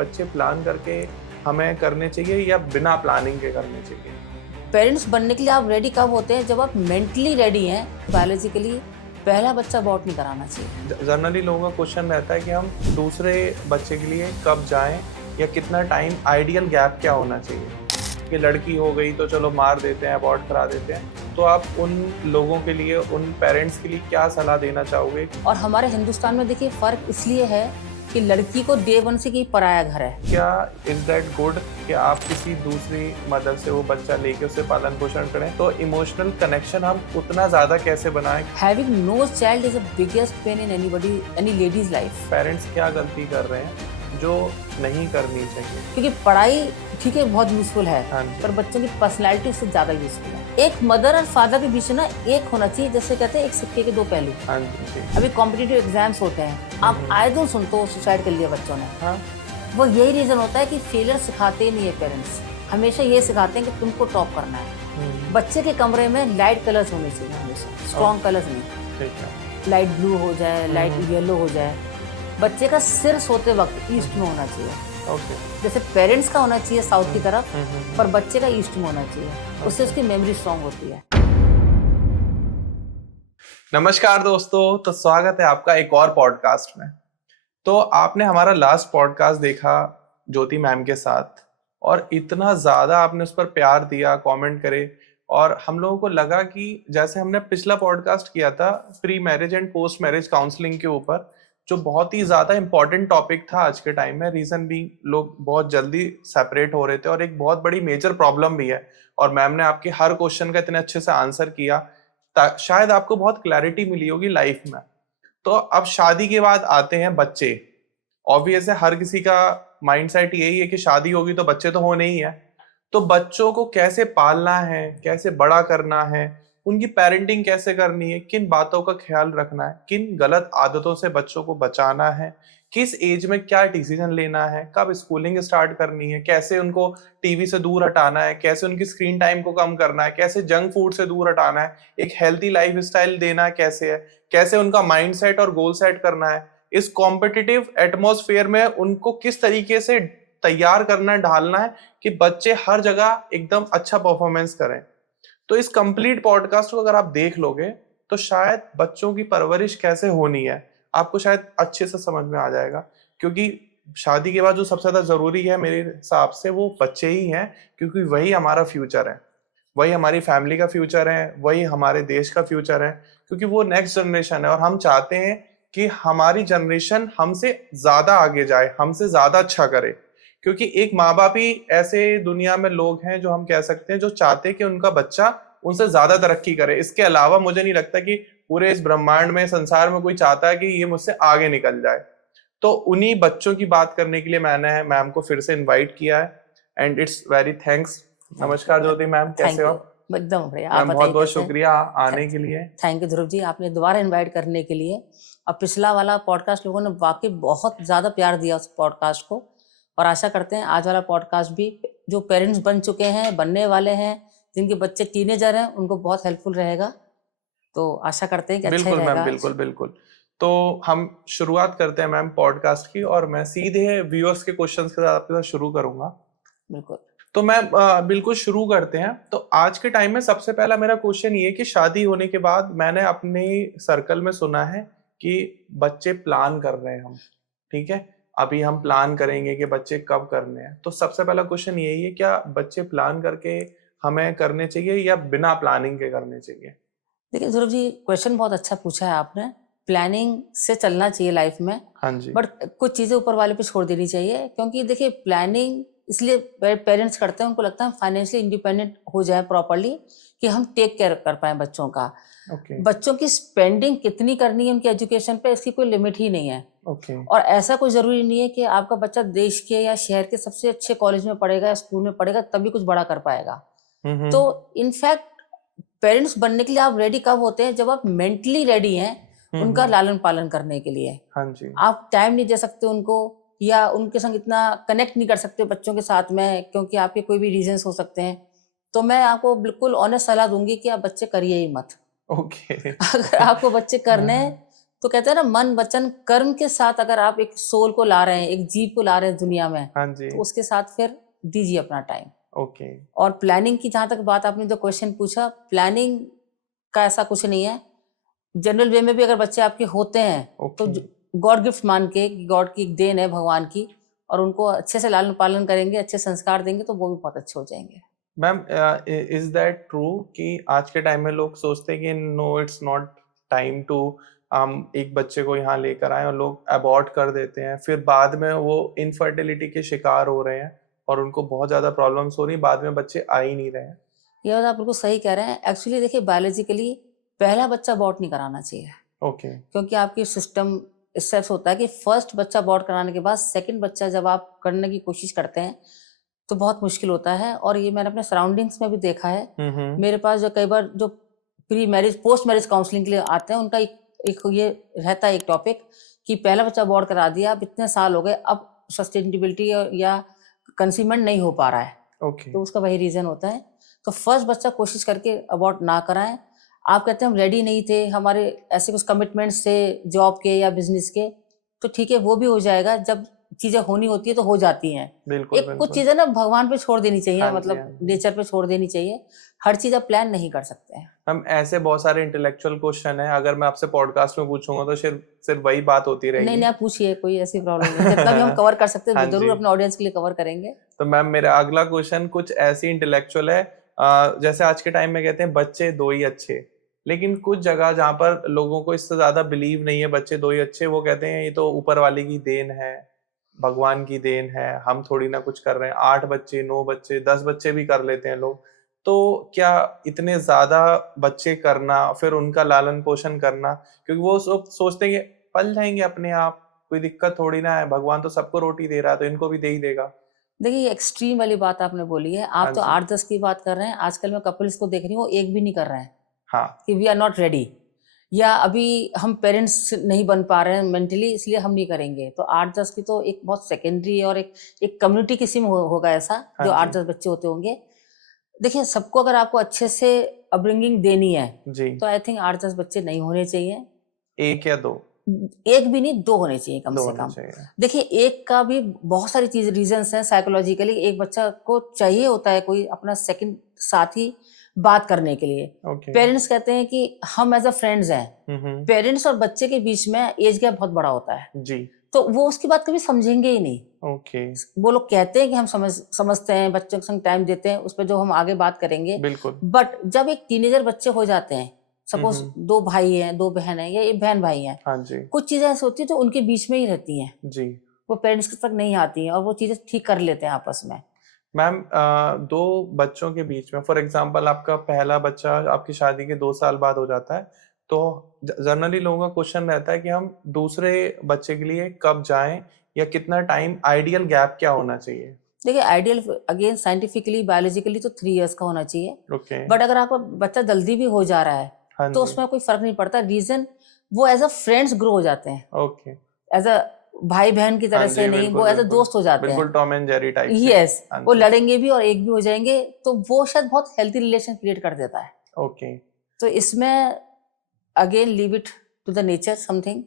बच्चे प्लान करके हमें करने चाहिए या बिना प्लानिंग के करने चाहिए? पेरेंट्स बनने के लिए आप रेडी कब होते हैं? जब आप मेंटली रेडी हैं। बायोलॉजिकली पहला बच्चा अबॉर्ट नहीं कराना चाहिए। जनरली लोगों का क्वेश्चन रहता है कि हम दूसरे बच्चे के लिए कब जाएं या कितना टाइम, आइडियल गैप क्या होना चाहिए? कि लड़की हो गई तो चलो मार देते हैं, अबॉर्ट करा देते हैं। तो आप उन लोगों के लिए, उन पेरेंट्स के लिए क्या सलाह देना चाहोगे? और हमारे हिंदुस्तान में देखिए फ़र्क इसलिए है कि लड़की को डे वन से कि पराया घर है। क्या इज दैट गुड कि आप किसी दूसरी मदर से वो बच्चा लेके उससे पालन पोषण करें? तो इमोशनल कनेक्शन हम उतना ज़्यादा कैसे बनाएं? Having no child is the biggest pain in any ladies life. Parents क्या गलती कर रहे हैं जो नहीं करनी चाहिए? क्योंकि पढ़ाई ठीक है बहुत यूजफुल है, हाँ जी। पर बच्चों की पर्सनैलिटी उससे ज़्यादा यूजफुल है। एक मदर और फादर के बीच में ना एक होना चाहिए, जैसे कहते हैं एक सिक्के के दो पहलू। हाँ जी। अभी कॉम्पिटिटिव एग्जाम्स होते हैं, आप आए दिन सुनते हो सुसाइड कर लिया बच्चों ने। हाँ। वो यही रीज़न होता है कि फेलियर सिखाते ही नहीं है पेरेंट्स। हमेशा ये सिखाते हैं कि तुमको टॉप करना है। बच्चे के कमरे में लाइट कलर्स होने चाहिए हमेशा, स्ट्रॉन्ग कलर्स नहीं। ठीक है। लाइट ब्लू हो जाए, लाइट येलो हो जाए। बच्चे का सिर सोते वक्त ईस्ट में होना चाहिए। ओके। जैसे पेरेंट्स का होना चाहिए साउथ की तरफ, पर बच्चे का ईस्ट में होना चाहिए। उससे उसकी मेमोरी स्ट्रॉन्ग होती है। नमस्कार दोस्तों, तो स्वागत है आपका एक और पॉडकास्ट में। तो आपने हमारा लास्ट पॉडकास्ट देखा ज्योति मैम के साथ, और इतना ज़्यादा आपने उस पर प्यार दिया, कमेंट करे, और हम लोगों को लगा कि जैसे हमने पिछला पॉडकास्ट किया था pre marriage and post marriage counselling के ऊपर, जो बहुत ही ज़्यादा इंपॉर्टेंट टॉपिक था आज के टाइम में। रीज़न भी लोग बहुत जल्दी सेपरेट हो रहे थे और एक बहुत बड़ी मेजर प्रॉब्लम भी है, और मैम ने आपके हर क्वेश्चन का इतने अच्छे से आंसर किया, शायद आपको बहुत क्लैरिटी मिली होगी लाइफ में। तो अब शादी के बाद आते हैं बच्चे। ऑब्वियस है, हर किसी का माइंडसेट यही है कि शादी होगी तो बच्चे तो होने ही है। तो बच्चों को कैसे पालना है, कैसे बड़ा करना है, उनकी पेरेंटिंग कैसे करनी है, किन बातों का ख्याल रखना है, किन गलत आदतों से बच्चों को बचाना है, किस एज में क्या डिसीजन लेना है, कब स्कूलिंग स्टार्ट करनी है, कैसे उनको टीवी से दूर हटाना है, कैसे उनकी स्क्रीन टाइम को कम करना है, कैसे जंक फूड से दूर हटाना है, एक हेल्थी लाइफ स्टाइल देना कैसे है, कैसे उनका माइंड सेट और गोल सेट करना है, इस कॉम्पिटिटिव एटमॉस्फेयर में उनको किस तरीके से तैयार करना है, ढालना है कि बच्चे हर जगह एकदम अच्छा परफॉर्मेंस करें। तो इस कंप्लीट पॉडकास्ट को अगर आप देख लोगे तो शायद बच्चों की परवरिश कैसे होनी है आपको शायद अच्छे से समझ में आ जाएगा। क्योंकि शादी के बाद जो सबसे ज्यादा जरूरी है मेरे हिसाब से वो बच्चे ही हैं, क्योंकि वही हमारा फ्यूचर है, वही हमारी फैमिली का फ्यूचर है, वही हमारे देश का फ्यूचर है। क्योंकि वो नेक्स्ट जनरेशन है और हम चाहते हैं कि हमारी जनरेशन हमसे ज्यादा आगे जाए, हमसे ज्यादा अच्छा करे। क्योंकि एक माँ बाप ही ऐसे दुनिया में लोग हैं जो हम कह सकते हैं जो चाहते हैं कि उनका बच्चा उनसे ज्यादा तरक्की करे। इसके अलावा मुझे नहीं लगता कि पूरे इस ब्रह्मांड में, संसार में कोई चाहता है कि ये मुझसे आगे निकल जाए। तो उन्हीं बच्चों की बात करने के लिए मैंने मैम को फिर से इनवाइट किया है, एंड इट्स वेरी थैंक्स। नमस्कार ज्योति मैम, कैसे हो? एकदम बढ़िया। आप मैम बहुत बताइए बहुत कैसे हैं? शुक्रिया आने के लिए। थैंक यू ध्रुव जी, आपने दोबारा इनवाइट करने के लिए। और पिछला वाला पॉडकास्ट लोगों ने वाकई बहुत ज़्यादा प्यार दिया उस पॉडकास्ट को, और आशा करते हैं आज वाला पॉडकास्ट भी जो पेरेंट्स बन चुके हैं, बनने वाले हैं, जिनके बच्चे टीनेजर हैं, उनको बहुत हेल्पफुल रहेगा। तो आशा करते हैं कि अच्छा ही बिल्कुल मैम, रहेगा। बिल्कुल बिल्कुल। तो हम शुरुआत करते हैं मैम पॉडकास्ट की, और मैं सीधे व्यूअर्स के क्वेश्चंस के साथ आपके साथ शुरू करूंगा। बिल्कुल। तो मैं बिल्कुल शुरू करते हैं। तो आज के टाइम में सबसे पहला मेरा क्वेश्चन ये है कि शादी होने के बाद मैंने अपने सर्कल में सुना है कि बच्चे प्लान कर रहे हैं हम, ठीक है, अभी हम प्लान करेंगे कि बच्चे कब करने हैं। तो सबसे पहला क्वेश्चन यही है, क्या बच्चे प्लान करके हमें करने चाहिए या बिना प्लानिंग के करने चाहिए? देखिए ध्रुव जी, क्वेश्चन बहुत अच्छा पूछा है आपने। प्लानिंग से चलना चाहिए लाइफ में, हाँ जी। बट कुछ चीज़ें ऊपर वाले पे छोड़ देनी चाहिए। क्योंकि देखिए प्लानिंग इसलिए पेरेंट्स करते हैं, उनको लगता है फाइनेंशियली इंडिपेंडेंट हो जाए प्रॉपर्ली, कि हम टेक केयर कर पाएँ बच्चों का। ओके। बच्चों की स्पेंडिंग कितनी करनी है उनकी एजुकेशन पे, इसकी कोई लिमिट ही नहीं है। ओके। और ऐसा कोई ज़रूरी नहीं है कि आपका बच्चा देश के या शहर के सबसे अच्छे कॉलेज में पढ़ेगा या स्कूल में पढ़ेगा तभी कुछ बड़ा कर पाएगा। हम्म। तो इनफैक्ट पेरेंट्स बनने के लिए आप रेडी कब होते हैं? जब आप मेंटली रेडी हैं उनका लालन पालन करने के लिए। हाँ जी। आप टाइम नहीं दे सकते उनको, या उनके संग इतना कनेक्ट नहीं कर सकते बच्चों के साथ में, क्योंकि आपके कोई भी रीजंस हो सकते हैं। तो मैं आपको बिल्कुल ऑनेस्ट सलाह दूंगी कि आप बच्चे करिए ही मत। ओके। अगर आपको बच्चे करने हैं तो कहते हैं ना, मन वचन कर्म के साथ अगर आप एक सोल को ला रहे हैं, एक जीव को ला रहे हैं दुनिया में, हाँ जी। तो उसके साथ फिर दीजिए अपना टाइम। ओके। और प्लानिंग की जहां तक बात, आपने जो क्वेश्चन पूछा, प्लानिंग का ऐसा कुछ नहीं है। जनरल वे में भी अगर बच्चे आपके होते हैं तो ओके। गॉड गिफ्ट मान के, गॉड की देन है, भगवान की, और उनको अच्छे से लालन पालन करेंगे, अच्छे संस्कार देंगे, तो वो भी बहुत अच्छे हो जाएंगे। मैम, इज दैट ट्रू कि आज के टाइम में लोग सोचते हैं कि no, it's not time to हम एक बच्चे को यहाँ लेकर आए, और लोग अबॉर्ट कर देते हैं, फिर बाद में वो इनफर्टिलिटी के शिकार हो रहे हैं और उनको बहुत ज्यादा प्रॉब्लम्स हो रही हैं, बाद में बच्चे आ ही नहीं रहे हैं। ये बात आप बिल्कुल सही कह रहे हैं। एक्चुअली देखिए, बायोलॉजिकली पहला बच्चा अबॉर्ट नहीं कराना चाहिए, ओके। क्योंकि आपकी सिस्टम स्टेप्स होता है कि फर्स्ट बच्चा अबॉर्ट कराने के बाद सेकंड बच्चा जब आप करने की कोशिश करते हैं तो बहुत मुश्किल होता है। और ये मैंने अपने सराउंडिंग्स में भी देखा है। मेरे पास जो कई बार जो pre marriage post marriage counselling के लिए आते हैं, उनका एक ये रहता है एक टॉपिक कि पहला बच्चा अबॉर्ट करा दिया, अब इतने साल हो गए, अब सस्टेनेबिलिटी या कंसीवमेंट नहीं हो पा रहा है। ओके। तो उसका वही रीजन होता है। तो फर्स्ट बच्चा कोशिश करके अबॉर्ट ना कराएं। आप कहते हैं हम रेडी नहीं थे, हमारे ऐसे कुछ कमिटमेंट्स थे जॉब के या बिजनेस के, तो ठीक है, वो भी हो जाएगा। जब चीजें होनी होती है तो हो जाती हैं। बिल्कुल एक कुछ बिल्कुल। चीजें ना भगवान पे छोड़ देनी चाहिए, हाँ जी, मतलब हाँ जी। नेचर पे छोड़ देनी चाहिए। हर चीज आप प्लान नहीं कर सकते हैं। हम ऐसे बहुत सारे इंटेलेक्चुअल क्वेश्चन है, अगर मैं आपसे पॉडकास्ट में पूछूंगा तो सिर्फ सिर्फ वही बात होती नहीं रहेगी। नहीं, आप पूछिए, कोई ऐसी प्रॉब्लम नहीं। जितना भी हम कवर कर सकते हाँ हैं जरूर जी। अपने ऑडियंस के लिए कवर करेंगे। तो मैम, मेरा अगला क्वेश्चन कुछ ऐसी इंटेलेक्चुअल है, जैसे आज के टाइम में कहते हैं बच्चे दो ही अच्छे, लेकिन कुछ जगह जहाँ पर लोगों को इससे ज्यादा बिलीव नहीं है बच्चे दो ही अच्छे, वो कहते हैं ये तो ऊपर वाले की देन है, भगवान की देन है, हम थोड़ी ना कुछ कर रहे हैं। 8 बच्चे, 9 बच्चे, 10 बच्चे भी कर लेते हैं लोग। तो क्या इतने ज्यादा बच्चे करना, फिर उनका लालन पोषण करना, क्योंकि वो सब सोचते हैं कि पल जाएंगे अपने आप, कोई दिक्कत थोड़ी ना है, भगवान तो सबको रोटी दे रहा है तो इनको भी दे ही देगा। देखिए, ये एक्सट्रीम वाली बात आपने बोली है। हाँ आप तो जी। 8-10 की बात कर रहे हैं। आजकल मैं कपल्स को देख रही हूँ, एक भी नहीं कर रहे हैं हाँ। कि वी आर नॉट रेडी, या अभी हम पेरेंट्स नहीं बन पा रहे हैं मेंटली, इसलिए हम नहीं करेंगे। तो 8-10 की तो एक बहुत सेकेंडरी और एक कम्युनिटी किसी में होगा ऐसा, हाँ जो जी। 8-10 बच्चे होते होंगे। देखिए, सबको अगर आपको अच्छे से अपब्रिंगिंग देनी है जी। तो आई थिंक 8-10 बच्चे नहीं होने चाहिए। 1 या 2? एक भी नहीं, 2 होने चाहिए कम 2 से होने कम। चाहिए। देखिए, एक का भी बहुत सारी चीज रीजंस हैं साइकोलॉजिकली। एक बच्चा को चाहिए होता है कोई अपना सेकंड साथी बात करने के लिए। ओके। पेरेंट्स कहते हैं कि हम एज अ फ्रेंड्स हैं। हम्म। पेरेंट्स और बच्चे के बीच में एज गैप बहुत बड़ा होता है, जी। तो वो उसकी बात कभी समझेंगे ही नहीं। ओके। वो लोग कहते हैं कि हम समझते हैं, बच्चों के संग टाइम देते हैं, उस पर जो हम आगे बात करेंगे। बिल्कुल। बट जब एक टीनेजर बच्चे हो जाते हैं, सपोज हम्म। 2 भाई हैं, 2 बहन हैं, या एक बहन भाई हैं, हाँ जी। कुछ चीजें ऐसी होती है जो उनके बीच में ही रहती हैं, जी। वो पेरेंट्स तक नहीं आती हैं, और वो चीजें ठीक कर लेते हैं आपस में। मैम, 2 बच्चों के बीच में, फॉर एग्जांपल आपका पहला बच्चा आपकी शादी के 2 साल बाद हो जाता है, तो जनरली लोगों का क्वेश्चन रहता है कि हम दूसरे बच्चे के लिए कब जाएं, या कितना टाइम, आइडियल गैप क्या होना चाहिए? देखिए, आइडियल अगेन साइंटिफिकली बायोलॉजिकली तो 3 इयर्स का होना चाहिए। ओके। बट अगर आपका बच्चा जल्दी भी हो जा रहा है हाँ तो जी। उसमें कोई फर्क नहीं पड़ता। रीजन, वो एज अ फ्रेंड्स ग्रो हो जाते हैं, ओके। एज अ भाई बहन की हाँ तरह से जी, नहीं, बिल्कुल वो एज अ बिल्कुल। दोस्त हो जाते बिल्कुल हैं। टॉम एंड जेरी टाइप से। यस, हाँ वो जी। लड़ेंगे भी और एक भी हो जाएंगे, तो वो शायद बहुत हेल्थी रिलेशन क्रिएट कर देता है। ओके। तो इसमें again leave it to the nature something.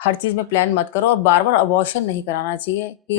हर चीज में प्लान मत करो, और बार बार अबॉर्शन नहीं कराना चाहिए कि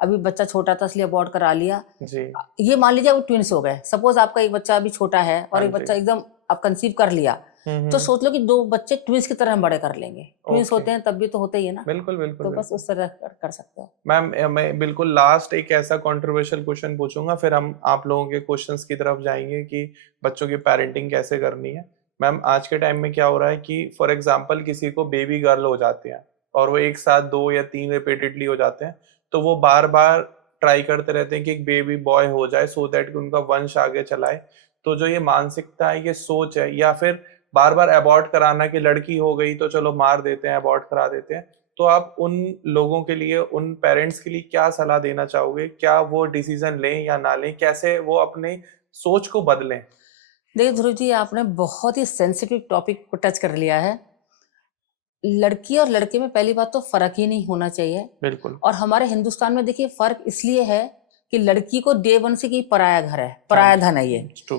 अभी बच्चा छोटा था इसलिए अबॉर्ट करा लिया। जी। ये मान लीजिए वो ट्विंस हो गए, सपोज आपका एक बच्चा अभी छोटा है और हाँ एक जी। बच्चा एकदम आप कंसीव कर लिया, तो सोच लो कि 2 बच्चे ट्विंस की तरह हम बड़े कर लेंगे। Twins okay. होते हैं तब भी तो होते ही है ना। बिल्कुल बिल्कुल तो बस बिल्कुल। उस तरह कर सकते हो। मैम, मैं बिल्कुल लास्ट एक ऐसा कंट्रोवर्शियल क्वेश्चन पूछूंगा, फिर हम आप लोगों के क्वेश्चंस की तरफ जाएंगे कि बच्चों की पेरेंटिंग कैसे करनी है। मैम, आज के टाइम में क्या हो रहा है कि फॉर एग्जांपल किसी को बेबी गर्ल हो जाते हैं, और वो एक साथ 2 या 3 रिपीटेडली हो जाते हैं, तो वो बार बार ट्राई करते रहते हैं कि एक बेबी बॉय हो जाए, सो दैट उनका वंश आगे चलाए। तो जो ये मानसिकता है, ये सोच है, या फिर बार बार अबॉर्ट कराना कि लड़की हो गई तो चलो मार देते हैं, अबॉर्ट करा देते हैं, तो आप उन लोगों के लिए, उन पेरेंट्स के लिए क्या सलाह देना चाहोगे? क्या वो डिसीजन लें या ना लें? कैसे वो अपने सोच को बदलें? देखिए ध्रुव जी, आपने बहुत ही सेंसिटिव टॉपिक को टच कर लिया है। लड़की और लड़के में पहली बात तो फर्क ही नहीं होना चाहिए। बिल्कुल। और हमारे हिंदुस्तान में देखिए फर्क इसलिए है कि लड़की को डे 1 से कि पराया घर है, हाँ पराया जी। धन है ये। ट्रू।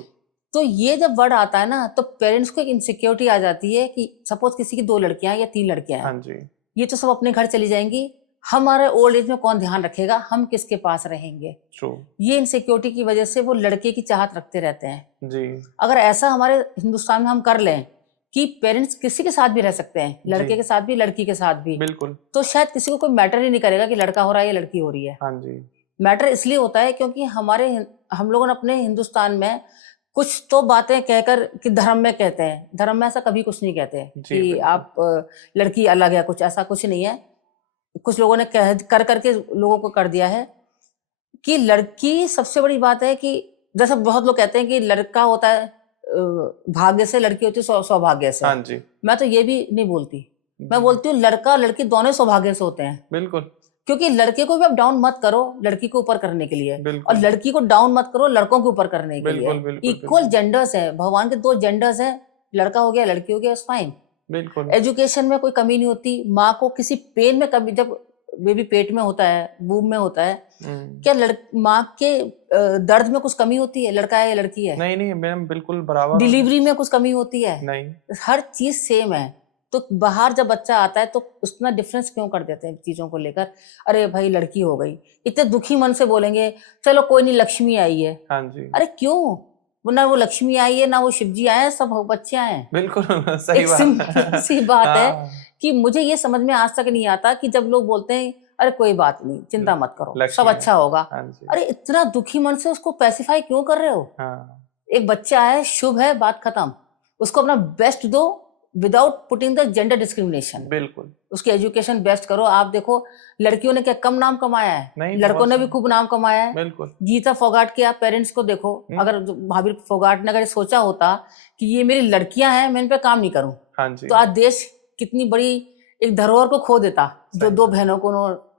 तो ये जब वर्ड आता है ना, तो पेरेंट्स को एक इनसिक्योरिटी आ जाती है कि सपोज किसी की 2 लड़कियां या 3 लड़कियां हैं, हाँ जी, ये तो सब अपने घर चली जाएंगी, हमारे ओल्ड एज में कौन ध्यान रखेगा, हम किसके पास रहेंगे। ट्रू, ये इनसिक्योरिटी की वजह से वो लड़के की चाहत रखते रहते हैं। जी, अगर ऐसा हमारे हिंदुस्तान में हम कर लें कि पेरेंट्स किसी के साथ भी रह सकते हैं, लड़के जी, के साथ भी लड़की के साथ भी, बिल्कुल, तो शायद किसी को कोई मैटर ही नहीं करेगा कि लड़का हो रहा है या लड़की हो रही है। हाँ जी, मैटर इसलिए होता है क्योंकि हम लोगों ने अपने हिंदुस्तान में कुछ तो बातें कहकर कि धर्म में कहते हैं, धर्म में ऐसा कभी कुछ नहीं कहते जी, कि बिल्कुल, आप लड़की अलग है, कुछ ऐसा कुछ नहीं है। कुछ लोगों ने कह कर करके लोगों को कर दिया है कि लड़की सबसे बड़ी बात है कि जैसे बहुत लोग कहते हैं कि लड़का होता है भाग्य से, लड़की होती है सौभाग्य से। हाँ जी, मैं तो ये भी नहीं बोलती, मैं जी, बोलती हूँ लड़का लड़की दोनों सौभाग्य से होते हैं। बिल्कुल, क्योंकि लड़के को भी आप डाउन मत करो लड़की को ऊपर करने के लिए, और बिल्कुल, लड़की को डाउन मत करो लड़कों के ऊपर करने के लिए। बिल्कुल, बिल्कुल, इक्वल बिल्कुल, जेंडर्स है, भगवान के 2 जेंडर्स हैं, लड़का हो गया लड़की हो गया, इट्स फाइन। बिल्कुल, एजुकेशन में कोई कमी नहीं होती, माँ को किसी पेन में कमी, जब बेबी पेट में होता है, बूम में होता है, क्या माँ के दर्द में कुछ कमी होती है, लड़का है या लड़की है? नहीं, नहीं मैम बिल्कुल बराबर होता है, डिलीवरी में कुछ कमी होती है? नहीं, हर चीज सेम है। तो बाहर जब बच्चा आता है तो उतना डिफरेंस क्यों कर देते हैं चीजों को लेकर? अरे भाई लड़की हो गई, इतने दुखी मन से बोलेंगे चलो कोई नहीं लक्ष्मी आई है। हाँ जी, अरे क्यों? वो ना वो लक्ष्मी आई है ना वो शिव जी आए हैं, सब बच्चे आए हैं। बिल्कुल सही एक बात सिंपल है, सी बात है हाँ, कि मुझे ये समझ में आज तक नहीं आता कि जब लोग बोलते हैं अरे कोई बात नहीं, चिंता मत करो, सब लक्ष्मी, अच्छा होगा। हाँ जी, अरे इतना दुखी मन से उसको पैसिफाई क्यों कर रहे हो? हाँ, एक बच्चा है, शुभ है, बात खत्म। उसको अपना बेस्ट दो without putting the gender discrimination. बिल्कुल, उसकी एजुकेशन बेस्ट करो। आप देखो लड़कियों ने क्या कम नाम कमाया है, नहीं लड़कों बहुत ने भी सही, खूब नाम कमाया है। बिल्कुल, गीता फोगाट के आप पेरेंट्स को देखो, अगर भाभी फोगाट ने अगर सोचा होता कि ये मेरी लड़कियां हैं मैं इन पे काम नहीं करूं, हाँ जी, तो आज देश कितनी बड़ी एक धरोहर को खो देता जो सही 2 बात, बहनों को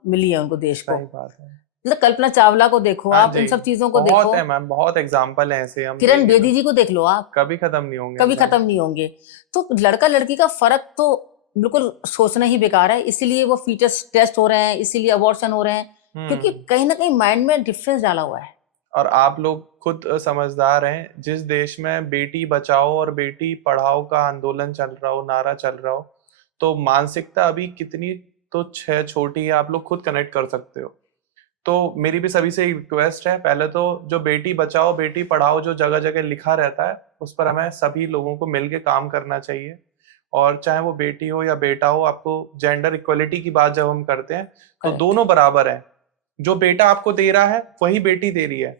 मिली है उनको, देश को। सही बात है, मतलब कल्पना चावला को देखो हाँ आप, इन जी, सब चीजों को बहुत देखो, है मैम, बहुत एग्जाम्पल है ऐसे, हम किरण लेंगे तो बेदी जी को देख लो आप, कभी खत्म नहीं होंगे कभी मैम, खत्म नहीं होंगे। तो लड़का लड़की का फर्क तो बिल्कुल सोचना ही बेकार है, इसीलिए वो फीचर्स टेस्ट हो रहे हैं, इसीलिए अबॉर्शन हो रहे हैं, क्योंकि कहीं ना कहीं माइंड में डिफरेंस डाला हुआ है। और आप लोग खुद समझदार हैं, जिस देश में बेटी बचाओ और बेटी पढ़ाओ का आंदोलन चल रहा हो, नारा चल रहा हो, तो मानसिकता अभी कितनी तो छोटी है, आप लोग खुद कनेक्ट कर सकते हो। तो मेरी भी सभी से रिक्वेस्ट है, पहले तो जो बेटी बचाओ बेटी पढ़ाओ जो जगह जगह लिखा रहता है, उस पर हमें सभी लोगों को मिलके काम करना चाहिए। और चाहे वो बेटी हो या बेटा हो, आपको जेंडर इक्वलिटी की बात जब हम करते हैं तो Correct. दोनों बराबर हैं। जो बेटा आपको दे रहा है वही बेटी दे रही है,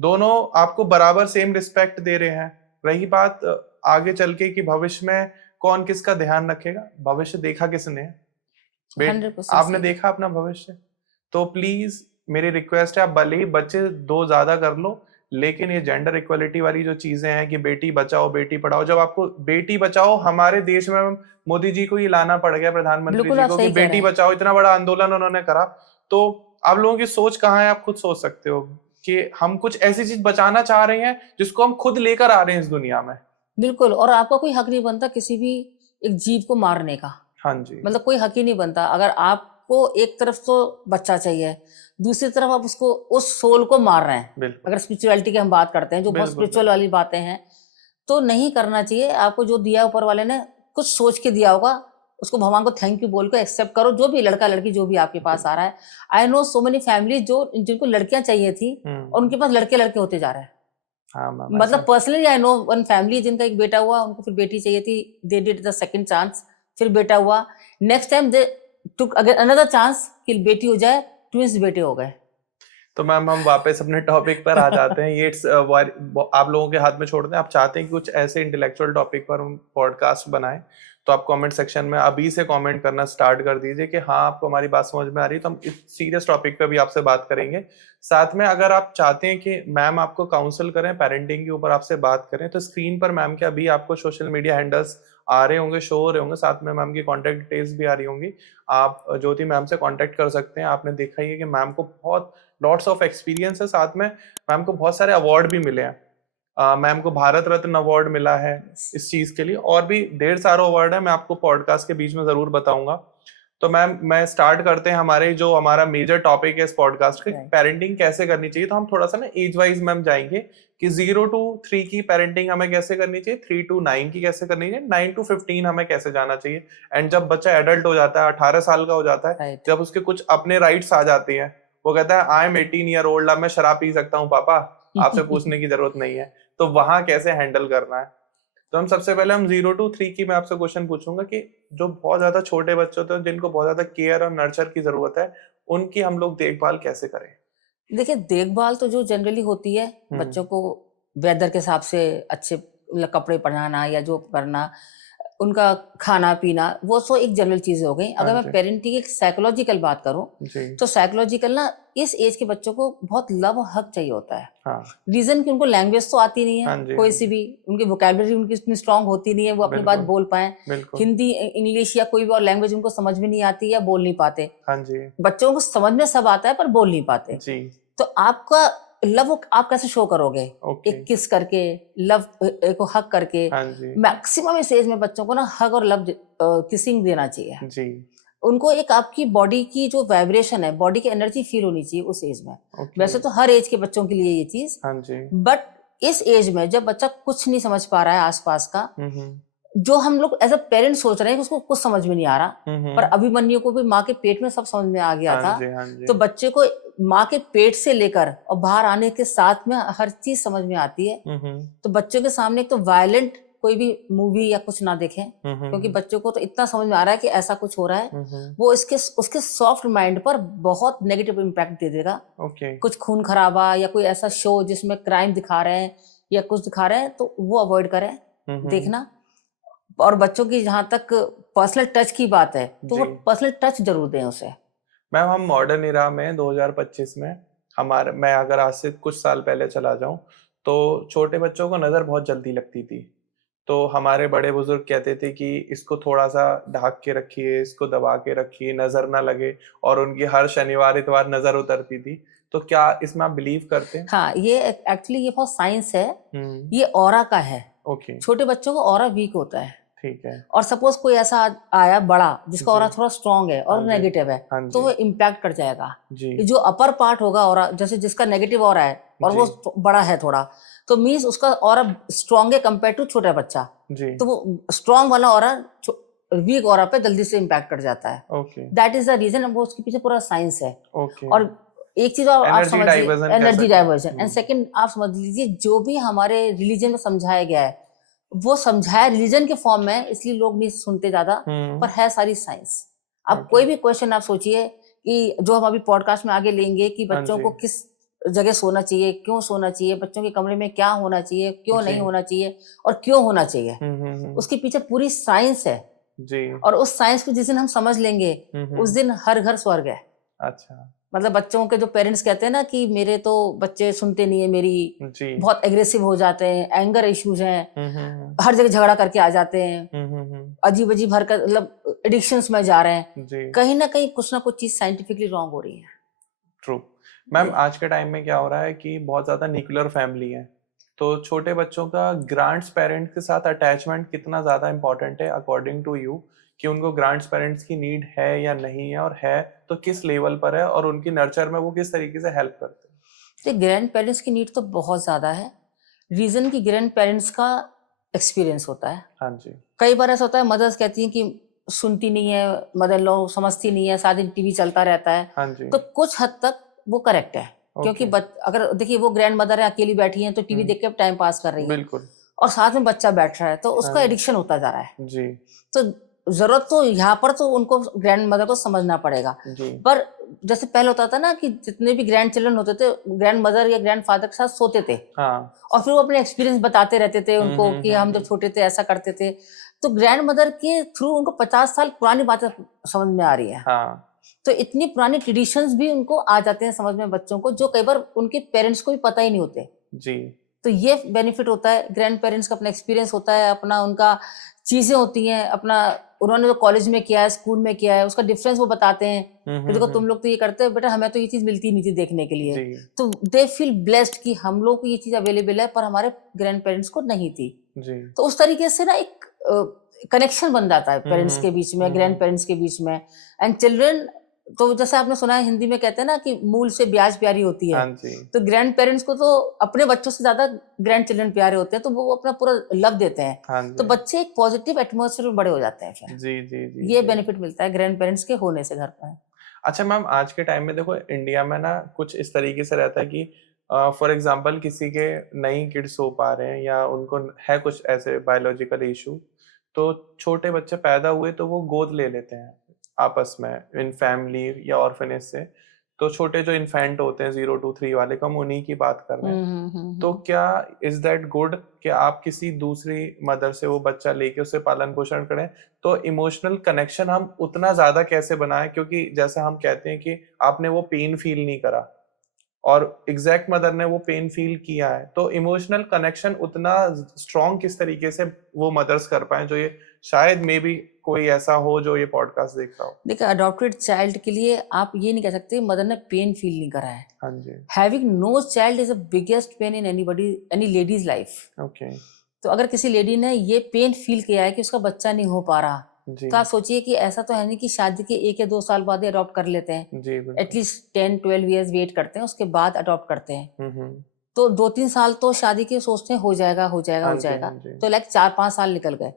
दोनों आपको बराबर सेम रिस्पेक्ट दे रहे हैं। रही बात आगे चल के कि भविष्य में कौन किसका ध्यान रखेगा, भविष्य देखा किसने है? 100% आपने सही। देखा अपना भविष्य? तो प्लीज मेरी रिक्वेस्ट है, आप भले ही बच्चे 2 ज्यादा कर लो, लेकिन ये जेंडर इक्वलिटी वाली जो चीजें हैं कि बेटी बचाओ बेटी पढ़ाओ, जब आपको बेटी बचाओ, हमारे देश में मोदी जी को ये लाना पड़ गया, प्रधानमंत्री बिल्कुल जी आप को, कि सही कह रहे बेटी हैं। बचाओ, इतना बड़ा आंदोलन उन्होंने करा। तो आप लोगों की सोच कहाँ है, आप खुद सोच सकते हो कि हम कुछ ऐसी चीज बचाना चाह रहे हैं जिसको हम खुद लेकर आ रहे हैं इस दुनिया में। बिल्कुल, और आपका कोई हक नहीं बनता किसी भी एक जीव को मारने का। हाँ जी, मतलब कोई हक ही नहीं बनता। अगर आपको एक तरफ तो बच्चा चाहिए, दूसरी तरफ आप उसको उस सोल को मार रहे हैं, बिल्कुल, अगर स्पिरिचुअलिटी की हम बात करते हैं जो बहुत बिल्कुल, स्पिरिचुअल वाली बातें हैं, तो नहीं करना चाहिए। आपको जो दिया ऊपर वाले ने, कुछ सोच के दिया होगा, उसको भगवान को थैंक यू बोल के एक्सेप्ट करो। जो भी लड़का लड़की जो भी आपके पास आ रहा है, I know so many family जो जिनको लड़कियां चाहिए थी और उनके पास लड़के लड़के होते जा रहे हैं। हाँ मैम, मतलब personally I know one family जिनका एक बेटा हुआ, उनको फिर बेटी चाहिए थी, they did the second chance, फिर बेटा हुआ, नेक्स्ट टाइम दे टुक अगेन अनदर चांस कि बेटी हो जाए, ट्विंस बेटे हो गए। तो मैम हम वापस अपने टॉपिक पर आ जाते हैं। ये आप लोगों के हाथ में छोड़ते हैं, आप चाहते हैं कि कुछ ऐसे इंटेलेक्चुअल टॉपिक पर हम पॉडकास्ट बनाएं, तो आप कमेंट सेक्शन में अभी से कमेंट करना स्टार्ट कर दीजिए कि हाँ आपको हमारी बात समझ में आ रही है, तो हम इस सीरियस टॉपिक पे भी आपसे बात करेंगे। साथ में अगर आप चाहते हैं कि मैम आपको काउंसल करें, पेरेंटिंग के ऊपर आपसे बात करें, तो स्क्रीन पर मैम के अभी आपको सोशल मीडिया हैंडल्स आ रहे होंगे, शो हो रहे होंगे, साथ में मैम की कॉन्टैक्ट डिटेल्स भी आ रही होंगी। आप ज्योति मैम से कॉन्टैक्ट कर सकते हैं। आपने देखा ही है कि मैम को बहुत लॉट्स ऑफ एक्सपीरियंस है, साथ में मैम को बहुत सारे अवार्ड भी मिले हैं। मैम को भारत रत्न अवार्ड मिला है इस चीज के लिए, और भी ढेर सारे अवार्ड है, मैं आपको पॉडकास्ट के बीच में जरूर बताऊंगा। तो मैम मैं स्टार्ट करते हैं हमारा मेजर टॉपिक है इस पॉडकास्ट के, Right. पेरेंटिंग कैसे करनी चाहिए। तो हम थोड़ा सा ना एज वाइज मैम जाएंगे कि 0 to 3 की पेरेंटिंग हमें कैसे करनी चाहिए, 3 to 9 की कैसे करनी चाहिए, 9 to 15 हमें कैसे जाना चाहिए, एंड जब बच्चा एडल्ट हो जाता है, 18 साल का हो जाता है, Right. जब उसके कुछ अपने राइट्स आ जाती हैं, वो कहता है आई एम 18 year old, अब मैं शराब पी सकता हूँ पापा, आपसे पूछने की जरूरत नहीं है। तो वहां कैसे हैंडल करना है। तो हम सबसे पहले 0 to 3 की मैं आपसे क्वेश्चन पूछूंगा कि जो बहुत ज्यादा छोटे बच्चे होते हैं जिनको बहुत ज्यादा केयर और नर्चर की जरूरत है, उनकी हम लोग देखभाल कैसे करें। देखिए, देखभाल तो जो जनरली होती है, बच्चों को वेदर के हिसाब से अच्छे कपड़े पहनाना या जो करना, उनका खाना पीना, वो सो एक जनरल चीज हो गई। अगर हाँ मैं जी। पेरेंटिंग की साइकोलॉजिकल बात करूं, जी। तो साइकोलॉजिकल ना, इस एज के बच्चों को बहुत लव और हक चाहिए होता है। हाँ। रीजन कि उनको लैंग्वेज तो आती नहीं है, हाँ जी। कोई हाँ सी जी। भी उनकी वोकैबुलरी उनकी इतनी स्ट्रांग होती नहीं है, वो अपनी बात बिल्कुल। बोल पाए। बिल्कुल। हिंदी, इंग्लिश या कोई भी और लैंग्वेज उनको समझ में नहीं आती या बोल नहीं पाते। हाँ जी। बच्चों को समझ में सब आता है पर बोल नहीं पाते। जी। तो आपका लव आप कैसे शो करोगे? ओके। एक किस करके, लव को हक करके। हाँ जी। मैक्सिमम इस एज में बच्चों को ना हग और लव किसिंग देना चाहिए। जी। उनको एक आपकी बॉडी की जो वाइब्रेशन है, बॉडी की एनर्जी फील होनी चाहिए उस एज में। ओके। वैसे तो हर एज के बच्चों के लिए ये चीज, हाँ जी। बट इस एज में जब बच्चा कुछ नहीं समझ पा रहा है आसपास का, हम्म। जो हम लोग एज अ पेरेंट सोच रहे हैं कि उसको कुछ समझ में नहीं आ रहा, पर अभिमन्यु को भी माँ के पेट में सब समझ में आ गया हाँ था। जी। हाँ जी। तो बच्चे को माँ के पेट से लेकर और बाहर आने के साथ में हर चीज समझ में आती है। तो बच्चों के सामने एक तो वायलेंट कोई भी मूवी या कुछ ना देखें, क्योंकि बच्चों को तो इतना समझ में आ रहा है कि ऐसा कुछ हो रहा है, वो उसके सॉफ्ट माइंड पर बहुत नेगेटिव इम्पैक्ट दे देगा। ओके। कुछ खून खराबा या कोई ऐसा शो जिसमें क्राइम दिखा रहे हैं या कुछ दिखा रहे हैं, तो वो अवॉइड करें देखना। और बच्चों की जहां तक पर्सनल टच की बात है, तो वो जी। पर्सनल टच जरूर दें उसे। मैम हम मॉडर्न इरा में 2025 में मैं अगर आज से कुछ साल पहले चला जाऊं, तो छोटे बच्चों को नज़र बहुत जल्दी लगती थी। तो हमारे बड़े बुजुर्ग कहते थे कि इसको थोड़ा सा ढक के रखिए, इसको दबा के रखिए, नज़र ना लगे, और उनकी हर शनिवार इतवार नज़र उतरती थी। तो क्या इसमें आप बिलीव करते हैं? हाँ, ये एक्चुअली ये बहुत साइंस है। हम्म। ये ऑरा का है। ओके। छोटे बच्चों को ऑरा वीक होता है, ठीक है। और सपोज कोई ऐसा आया बड़ा जिसका जी। ऑरा थोड़ा स्ट्रांग है हाँ और जी। नेगेटिव है, हाँ तो जी। वो इम्पैक्ट कर जाएगा। जी। जो अपर पार्ट होगा ऑरा, जैसे जिसका नेगेटिव ऑरा है और वो जी। बड़ा है थोड़ा, तो मीन्स उसका ऑरा स्ट्रांग है कंपेयर टू छोटा बच्चा। जी। तो वो स्ट्रांग वाला ऑरा वीक ऑरा पे जल्दी से इम्पैक्ट कर जाता है। Okay. That is the reason. वो उसके पीछे पूरा साइंस है। ओके। और एक चीज और आप एनर्जी समझिए, डाइवर्जन कह एनर्जी सकते हैं। डाइवर्जन। एंड सेकंड, आप समझ लीजिए जो भी हमारे रिलीजन में समझाया गया है, वो समझाया रिलीजन के फॉर्म में, इसलिए लोग नहीं सुनते ज्यादा, पर है सारी साइंस। अब कोई भी क्वेश्चन आप सोचिए कि जो हम अभी पॉडकास्ट में आगे लेंगे कि हाँ बच्चों जी। को किस जगह सोना चाहिए, क्यों सोना चाहिए, बच्चों के कमरे में क्या होना चाहिए, क्यों जी। नहीं होना चाहिए और क्यों होना चाहिए, हम्म। उसके पीछे पूरी साइंस है। जी। और उस साइंस को जिस दिन हम समझ लेंगे, उस दिन हर घर स्वर्ग है। अच्छा। मतलब बच्चों के जो पेरेंट्स कहते हैं ना कि मेरे तो बच्चे सुनते नहीं है मेरी, जी। बहुत एग्रेसिव हो जाते हैं, एंगर इश्यूज हैं, हम्म। हर जगह झगड़ा करके आ जाते हैं, हम्म। अजीब अजीब हरकत, मतलब एडिक्शंस में जा रहे हैं, जी। कहीं ना कहीं कुछ ना कुछ चीज साइंटिफिकली रॉन्ग हो रही है। ट्रू। मैम आज के टाइम में क्या हो रहा है कि बहुत ज्यादा न्यूक्लियर फैमिली है, तो छोटे बच्चों का ग्रांड्स पेरेंट्स के साथ अटैचमेंट कितना ज्यादा इंपॉर्टेंट है अकॉर्डिंग टू यू, कि उनको ग्रांड्स पेरेंट्स की नीड है या नहीं है, और है तो किस लेवल पर है, और उनकी नर्चर में वो किस तरीके से हेल्प करते हैं? तो ग्रैंड पेरेंट्स की नीड तो बहुत ज्यादा है। रीजन की ग्रैंड पेरेंट्स का एक्सपीरियंस होता है। हाँ जी। कई बार ऐसा होता है, मदर्स कहती हैं कि सुनती नहीं है, मदर लो समझती नहीं है, सारा दिन टीवी चलता रहता है। हाँ जी। तो कुछ हद तक वो करेक्ट है, क्योंकि अगर देखिए वो ग्रैंड मदर है, अकेली बैठी है, तो टीवी देख के टाइम पास कर रही है, बिल्कुल। और साथ में बच्चा बैठ रहा है, तो उसका हाँ। एडिक्शन होता जा रहा है। जी। तो जरूरत तो यहाँ पर तो उनको ग्रैंड मदर को समझना पड़ेगा। जी। पर जैसे पहले होता था ना कि जितने भी ग्रैंड चिल्ड्रन होते थे, ग्रैंड मदर या ग्रैंड फादर के साथ सोते थे, हाँ। और फिर वो अपने एक्सपीरियंस बताते रहते थे उनको कि हम जब छोटे थे ऐसा करते थे। तो ग्रैंड मदर के थ्रू उनको 50 साल पुरानी बातें समझ में आ रही है। हाँ। तो इतनी पुरानी ट्रेडिशंस भी उनको आ जाते हैं समझ में बच्चों को, जो कई बार उनके पेरेंट्स को भी पता ही नहीं होते। जी। तो ये बेनिफिट होता है, ग्रैंड पेरेंट्स का अपना एक्सपीरियंस होता है, अपना उनका चीजें होती हैं, अपना उन्होंने जो कॉलेज में किया है, स्कूल में किया है, उसका डिफरेंस वो बताते हैं कि देखो तुम लोग तो ये करते हो बेटा, हमें तो ये चीज मिलती नहीं थी देखने के लिए। जी। तो दे फील ब्लेस्ड कि हम लोग को ये चीज अवेलेबल है, पर हमारे ग्रैंड पेरेंट्स को नहीं थी। जी। तो उस तरीके से ना एक कनेक्शन बन जाता है पेरेंट्स के बीच में, ग्रैंड पेरेंट्स के बीच में एंड चिल्ड्रन। तो जैसे आपने सुना है हिंदी में कहते हैं ना कि मूल से ब्याज प्यारी होती है, हाँ जी, तो ग्रैंड पेरेंट्स को तो अपने बच्चों से ज्यादा ग्रैंड चिल्ड्रन प्यारे होते हैं, तो वो अपना पूरा लव देते हैं, हाँ तो जी, बच्चे एक पॉजिटिव एटमोसफेयर में बड़े हो जाते हैं फिर। जी, जी, जी, ये जी। बेनिफिट मिलता है ग्रैंड पेरेंट्स के होने से घर पर। अच्छा मैम, आज के टाइम में देखो इंडिया में ना कुछ इस तरीके से रहता है कि फॉर एग्जांपल किसी के नई किड्स हो पा रहे हैं या उनको है कुछ ऐसे बायोलॉजिकल इशू, तो छोटे बच्चे पैदा हुए तो वो गोद ले लेते हैं आपस में इन फैमिली या ऑर्फनेज से। तो छोटे जो इन्फेंट होते हैं 0 to 3 वाले को, हम उन्हीं की बात कर रहे हैं। तो क्या इज दैट गुड कि आप किसी दूसरी मदर से वो बच्चा लेके उससे पालन पोषण करें? तो इमोशनल कनेक्शन हम उतना ज्यादा कैसे बनाएं, क्योंकि जैसे हम कहते हैं कि आपने वो पेन फील नहीं करा और एग्जैक्ट मदर ने वो पेन फील किया है, तो इमोशनल कनेक्शन उतना स्ट्रॉन्ग किस तरीके से वो मदर्स कर पाए, जो ये शायद मे बी कोई ऐसा हो जो ये पॉडकास्ट देख रहा हो। देखिए, अडॉप्टेड चाइल्ड के लिए आप ये नहीं कह सकते मदर ने पेन फील नहीं करा है। हाँ जी, having no child is the biggest pain in any ladies life. Okay, तो अगर किसी लेडी ने ये पेन फील किया है कि उसका बच्चा नहीं हो पा रहा, जी, तो आप सोचिए कि ऐसा तो है नहीं कि शादी के 1 या 2 साल बाद ही अडॉप्ट कर लेते हैं। जी, बिल्कुल, एटलीस्ट 10-12 ईयर्स वेट करते हैं, उसके बाद अडॉप्ट करते हैं। हम्म, तो 2-3 साल तो शादी के सोचते हैं हो जाएगा हो जाएगा हाँ हो जी, जाएगा, हाँ जी, तो लाइक 4-5 साल निकल गए।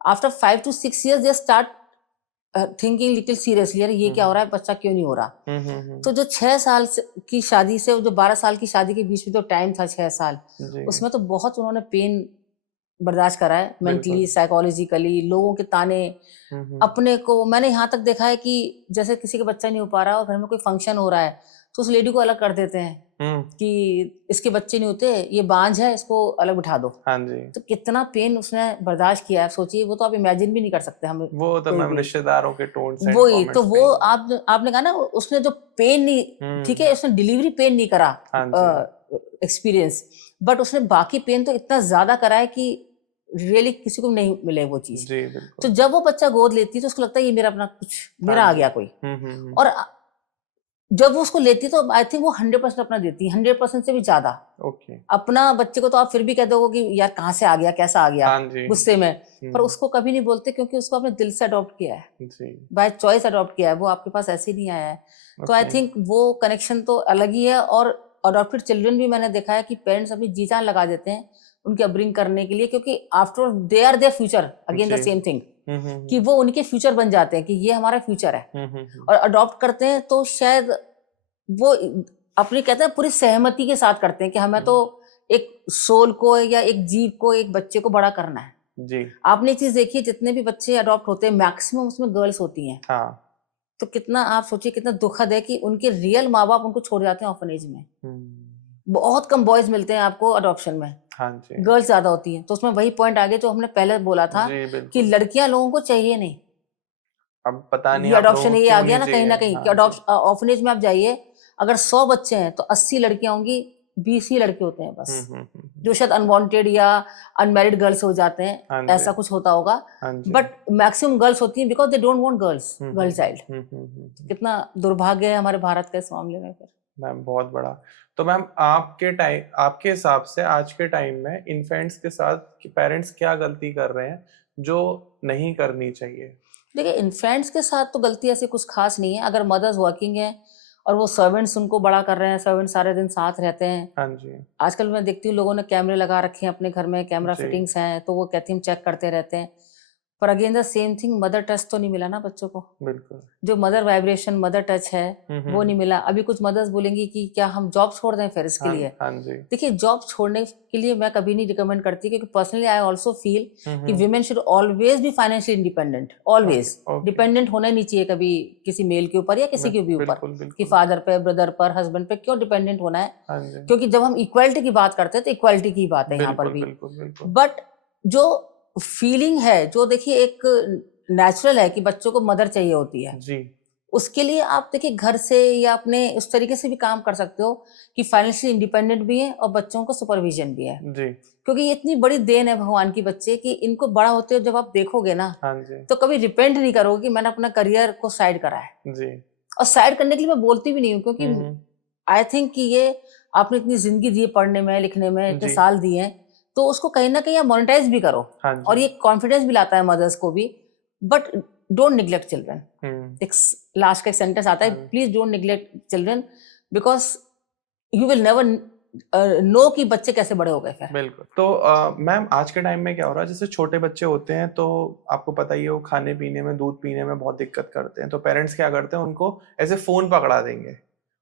After 5 to 6 years they start thinking little seriously, अरे ये क्या हो रहा है, बच्चा क्यों नहीं हो रहा। हम्म, तो जो 6 साल की शादी से जो 12 साल की शादी के बीच में जो टाइम था 6 साल, जी, उसमें तो बहुत उन्होंने पेन बर्दाश्त करा है, मेंटली, बिल्कुल, साइकोलॉजिकली, लोगों के ताने। हम्म, अपने को मैंने यहाँ तक देखा है कि जैसे किसी का बच्चा नहीं हो पा रहा और घर में कोई फंक्शन हो रहा है, तो उस लेडी को अलग कर देते हैं हम्म, कि इसके बच्चे नहीं होते, ये बांझ है, इसको अलग बिठा दो। हाँ जी, तो कितना पेन उसने बर्दाश्त किया है, सोचिए। वो तो आप इमेजिन भी नहीं कर सकते हम वो तो कोई मैम भी। रिश्तेदारों के टोन्स एंड वही तो, कमेंट्स पे वो ही है। आपने कहा ना, उसने जो पेन नहीं, ठीक है, हम्म, उसने डिलीवरी पेन नहीं करा हाँ जी, एक्सपीरियंस, बट उसने बाकी पेन तो इतना ज्यादा करा है कि रियली किसी को नहीं मिले वो चीज। जी, तो बिल्कुल, जब वो बच्चा गोद लेती है तो उसको लगता है ये मेरा अपना कुछ, हाँ मेरा आ जी, गया कोई। हम्म, और जब वो उसको लेती है तो आई थिंक वो 100% अपना देती है, 100% से भी ज्यादा। ओके, अपना बच्चे को तो आप फिर भी कह दोगे कि यार कहाँ से आ गया, कैसा आ गया, हाँ जी, गुस्से में। पर हम्म, उसको कभी नहीं बोलते, क्योंकि उसको अपने दिल से अडॉप्ट किया है, जी, बाय चॉइस अडॉप्ट किया है, वो आपके पास ऐसे ही नहीं आया है। तो आई ओके, थिंक वो कनेक्शन तो अलग ही है। और अडॉप्टेड चिल्ड्रन भी मैंने देखा है कि पेरेंट्स अपनी जी जान लगा देते हैं उनके अपब्रिंग करने के लिए, क्योंकि after they are there future, again the जी, सेम थिंग, कि हम्म, वो उनके फ्यूचर बन जाते हैं, कि ये हमारा फ्यूचर है। हम्म, और अडॉप्ट करते हैं तो शायद वो अपनी, कहते हैं, पूरी सहमति के साथ करते हैं कि हमें तो एक सोल को या एक जीव को, एक बच्चे को बड़ा करना है। जी, आपने ये चीज देखी है, जितने भी बच्चे अडॉप्ट होते हैं मैक्सिमम उसमें गर्ल्स होती हैं। हाँ, तो कितना, आप सोचिए कितना दुखद है कि उनके रियल माँ बाप उनको छोड़ जाते हैं ऑर्फनेज में। बहुत कम बॉयज मिलते हैं आपको अडॉप्शन में, हाँ जी, गर्ल्स ज्यादा होती हैं। तो उसमें वही पॉइंट आ गया जो हमने पहले बोला था जी, कि बिल्कुल, लड़कियां लोगों को चाहिए नहीं। अब पता नहीं ये आप अडॉप्शन लोगों है, को ये आ क्यों गया नहीं ना चाहिए, कहीं कि हाँ जी, ऑर्फनेज में आप जाइए, अगर 100 बच्चे हैं तो 80 लड़कियां होंगी, 20 ही लड़के होते हैं बस, जो शायद अनवांटेड या अनमैरिड गर्ल्स हो जाते हैं, हाँ जी, ऐसा कुछ होता होगा। हाँ जी, बट मैक्सिमम गर्ल्स होती हैं because they don't want girl child. Hmm. कितना दुर्भाग्य है हमारे भारत का इस मामले में फिर। मैम बहुत बड़ा। तो मैम आपके हिसाब से आज के टाइम में इन्फेंट्स के साथ पेरेंट्स क्या गलती कर रहे हैं जो नहीं करनी चाहिए? देखिए, इन्फेंट्स के साथ तो गलती ऐसी कुछ खास नहीं है। अगर मदर्स वर्किंग है और वो सर्वेंट्स उनको बड़ा कर रहे हैं, सर्वेंट सारे दिन साथ रहते हैं। हाँ जी, आजकल मैं देखती हूँ लोगों ने कैमरे लगा रखे हैं अपने घर में, कैमरा जी, फिटिंग्स हैं, तो वो कहती हैं चेक करते रहते हैं। पर again the same thing, mother touch तो नहीं मिला ना बच्चों को। बिल्कुल, जो मदर वाइब्रेशन, मदर टच है, वो नहीं हम्म, मिला। अभी कुछ मदर्स बोलेंगी कि क्या हम जॉब छोड़ दें फिर इसके हाँ, लिए। हाँ जी, देखिए, जॉब छोड़ने के लिए मैं कभी नहीं रिकमेंड करती, क्योंकि पर्सनली आई ऑल्सो फील कि hmm, women should always be financially independent, okay, always. Okay, dependent होना ही नहीं चाहिए कभी किसी मेल के ऊपर या किसी के भी ऊपर, बिल्कुल, कि बिल्कुल, फादर पे, ब्रदर पर, हस्बैंड पे क्यों डिपेंडेंट होना है। हाँ जी, क्योंकि जब हम इक्वालिटी की बात करते हैं तो इक्वालिटी की बात है यहाँ पर बिल्कुल, भी। बिल्कुल, बिल्कुल, बट जो फीलिंग है, जो देखिए एक नेचुरल है कि बच्चों को मदर चाहिए होती है, जी, उसके लिए आप देखिए घर से या अपने उस तरीके से भी काम कर सकते हो कि फाइनेंशियली इंडिपेंडेंट भी है और बच्चों को सुपरविजन भी है। जी, क्योंकि ये इतनी बड़ी देन है भगवान की बच्चे की, इनको बड़ा होते हुए जब आप देखोगे ना, हाँ जी, तो कभी रिपेंट नहीं करोगे कि मैंने अपना करियर को साइड करा है। जी, और साइड करने के लिए मैं बोलती भी नहीं हूँ, क्योंकि हम्म, आई थिंक कि ये आपने इतनी जिंदगी दी है पढ़ने में लिखने में, इतने जी, साल दिए हैं, तो उसको कहीं ना कहीं मोनेटाइज भी करो, हाँ और जी। ये कॉन्फिडेंस भी लाता है मदर्स को भी। But don't neglect children. एक लास्ट का एक सेंटेंस आता है, please don't neglect children, because you will never know कि बच्चे कैसे बड़े हो गए फिर। बिल्कुल। तो मैम आज के टाइम में क्या हो रहा है, जैसे छोटे बच्चे होते हैं तो आपको पता ही है वो खाने पीने में, दूध पीने में बहुत दिक्कत करते हैं, तो पेरेंट्स क्या करते हैं, उनको ऐसे फोन पकड़ा देंगे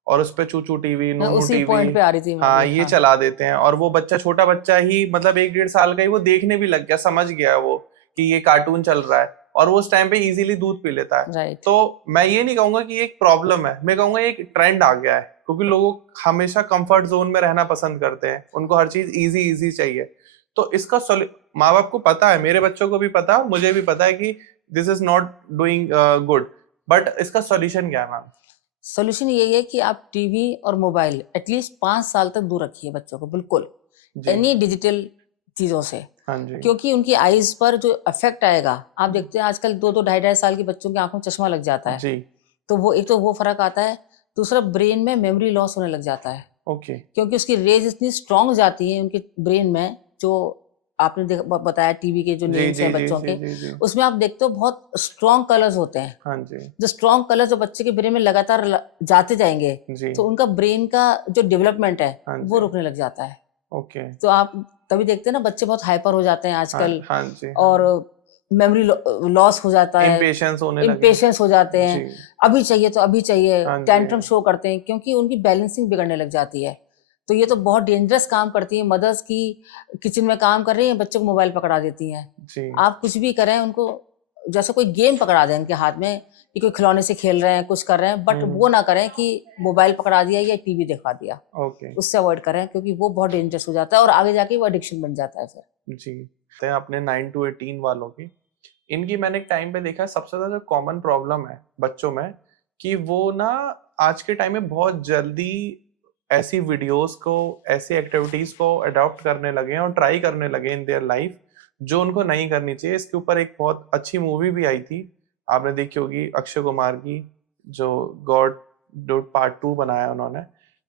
और उस पे चूचू टीवी, मैं नूनू उसी टीवी, पॉइंट पे आ रही थी मैं हाँ भी, ये हाँ। चला देते हैं, और वो बच्चा, छोटा बच्चा ही, मतलब 1-1.5 साल का ही, वो देखने भी लग गया, समझ गया वो कि ये कार्टून चल रहा है, और वो उस टाइम पे इजीली दूध पी लेता है। राइट। तो मैं ये नहीं कहूंगा कि ये एक प्रॉब्लम है, मैं कहूंगा एक ट्रेंड आ गया है, क्योंकि लोग हमेशा कंफर्ट जोन में रहना पसंद करते हैं, उनको हर चीज इजी इजी चाहिए। तो इसका माँ बाप को पता है, मेरे बच्चों को भी पता, मुझे भी पता है कि this is not doing good, but इसका सॉल्यूशन क्या है मैम? सोल्यूशन यही है कि आप टीवी और मोबाइल एटलीस्ट 5 साल तक दूर रखिए बच्चों को, बिल्कुल जी। एनी डिजिटल चीजों से। हाँ जी। क्योंकि उनकी आईज पर जो इफेक्ट आएगा, आप देखते हैं आजकल 2-2, 2.5 2.5 साल के बच्चों की आंखों में चश्मा लग जाता है। जी। तो वो एक तो वो फर्क आता है, दूसरा ब्रेन में मेमोरी लॉस होने लग जाता है, ओके। क्योंकि उसकी रेज इतनी स्ट्रांग जाती है उनके ब्रेन में। जो आपने बताया टीवी के जो जी नेम्स जी हैं जी बच्चों जी के, जी जी। उसमें आप देखते हो बहुत स्ट्रांग कलर्स होते हैं। हाँ जी। जो स्ट्रांग कलर्स जो बच्चे के ब्रेन में लगातार जाते जाएंगे, जी। तो उनका ब्रेन का जो डेवलपमेंट है हाँ वो जी। रुकने लग जाता है। ओके। तो आप तभी देखते हैं ना, बच्चे बहुत हाइपर हो जाते हैं हाँ आजकल, हाँ जी। हाँ, और मेमोरी लॉस हो जाता है, इम्पेशंस होने लगे। इम्पेशंस हो जाते हैं, जी। अभी चाहिए तो अभी चाहिए, हाँ जी। टैंट्रम शो करते हैं, क्योंकि उनकी बैलेंसिंग बिगड़ने लग जाती है। तो ये तो बहुत डेंजरस काम करती है मदर्स की, किचन में काम कर रही हैं, बच्चों को मोबाइल पकड़ा देती हैं। जी। आप कुछ भी करें, उनको जैसे कोई गेम पकड़ा दें उनके हाथ में, कि कोई खिलौने से खेल रहे हैं, कुछ कर रहे हैं, बट वो ना करें कि मोबाइल पकड़ा दिया या टीवी दिखा दिया। ओके। उससे अवॉइड करें, क्योंकि वो बहुत डेंजरस हो जाता है और आगे जाके वो एडिक्शन बन जाता है फिर। जी। तो अपने 9 to 18 वालों की, इनकी मैंने एक टाइम पे देखा है, सबसे ज्यादा जो कॉमन प्रॉब्लम है बच्चों में, कि वो ना आज के टाइम में बहुत जल्दी ऐसी वीडियोस को, ऐसी एक्टिविटीज को अडॉप्ट करने लगे हैं और ट्राई करने लगे इन देयर लाइफ, जो उनको नहीं करनी चाहिए। इसके ऊपर एक बहुत अच्छी मूवी भी आई थी, आपने देखी होगी, अक्षय कुमार की, जो गॉड डॉट पार्ट 2 बनाया उन्होंने,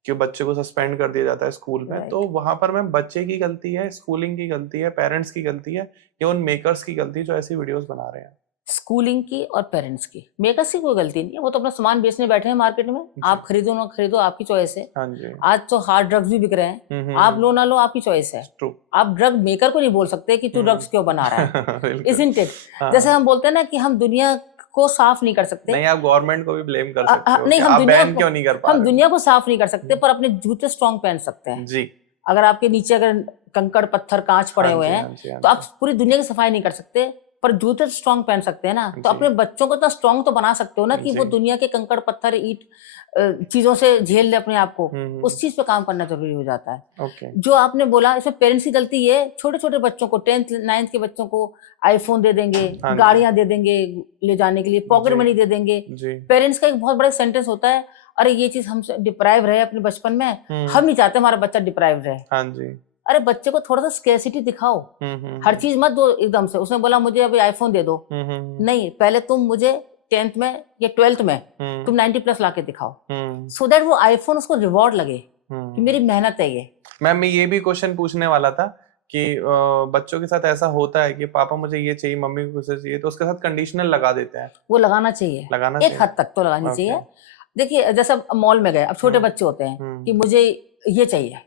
कि बच्चे को सस्पेंड कर दिया जाता है स्कूल में। तो वहां पर मैम बच्चे की गलती है, स्कूलिंग की गलती है, पेरेंट्स की गलती है, या उन मेकर्स की गलती जो ऐसी वीडियोस बना रहे हैं? स्कूलिंग की और पेरेंट्स की, मेकर्स की कोई गलती नहीं है, वो तो अपना सामान बेचने बैठे हैं मार्केट में। आप खरीदो ना खरीदो, आपकी चॉइस है। हाँ जी। आज तो हार्ड ड्रग्स भी बिक रहे हैं, आप लो ना लो, आपकी चॉइस है। ट्रू। आप ड्रग मेकर को नहीं बोल सकते कि तू ड्रग्स क्यों बना रहा है, बिल्कुल। Isn't it? हाँ। जैसे हम बोलते हैं ना कि हम दुनिया को साफ नहीं कर सकते, नहीं, आप गवर्नमेंट को भी ब्लेम कर सकते हो नहीं, कि हम आप दुनिया बैन को, क्यों नहीं कर पा हम रहे दुनिया को साफ नहीं कर सकते, पर अपने जूते स्ट्रॉन्ग पहन सकते हो? हैं। जी। अगर आपके नीचे अगर कंकड़ पत्थर कांच पड़े हाँ हुए जी, हैं, हाँ जी, हाँ तो आप जी। पूरी दुनिया की सफाई नहीं कर सकते, पर जूते तो स्ट्रॉन्ग पहन सकते हैं ना। तो जी। अपने बच्चों को तो स्ट्रॉन्ग तो बना सकते हो ना, कि वो जी। दुनिया के कंकड़ पत्थर ईट चीजों से झेल ले अपने आप को। उस हम्म। चीज पे काम करना जरूरी हो जाता है। ओके। जो आपने बोला, इसमें पेरेंट्स की गलती है। छोटे छोटे बच्चों को, 10th 9th के बच्चों को आईफोन दे देंगे, हाँ जी। गाड़ियां दे देंगे ले जाने के लिए, पॉकेट जी। मनी दे देंगे। जी। पेरेंट्स का एक बहुत बड़ा सेंटेंस होता है, अरे ये चीज हमसे डिप्राइव रहे अपने बचपन में, हम नहीं चाहते हमारा बच्चा डिप्राइव रहे। हाँ जी। अरे बच्चे को थोड़ा सा स्केर्सिटी दिखाओ, हर चीज मत दो एकदम से। उसने बोला मुझे अभी आईफोन दे दो, नहीं, पहले तुम मुझे 10th में या 12th में तुम 90+ लाके दिखाओ, सो दैट वो आईफोन उसको रिवॉर्ड लगे कि मेरी मेहनत है ये। मैम मैं ये भी क्वेश्चन पूछने वाला था कि बच्चों के साथ ऐसा होता है कि पापा मुझे ये चाहिए, मम्मी को कुछ चाहिए, तो उसके साथ कंडीशनल लगा देते हैं। वो लगाना चाहिए, लगाना एक चाहिए। हद तक तो लगानी ओके। चाहिए। देखिए, जैसे मॉल में गए, अब छोटे बच्चे होते हैं कि मुझे ये चाहिए,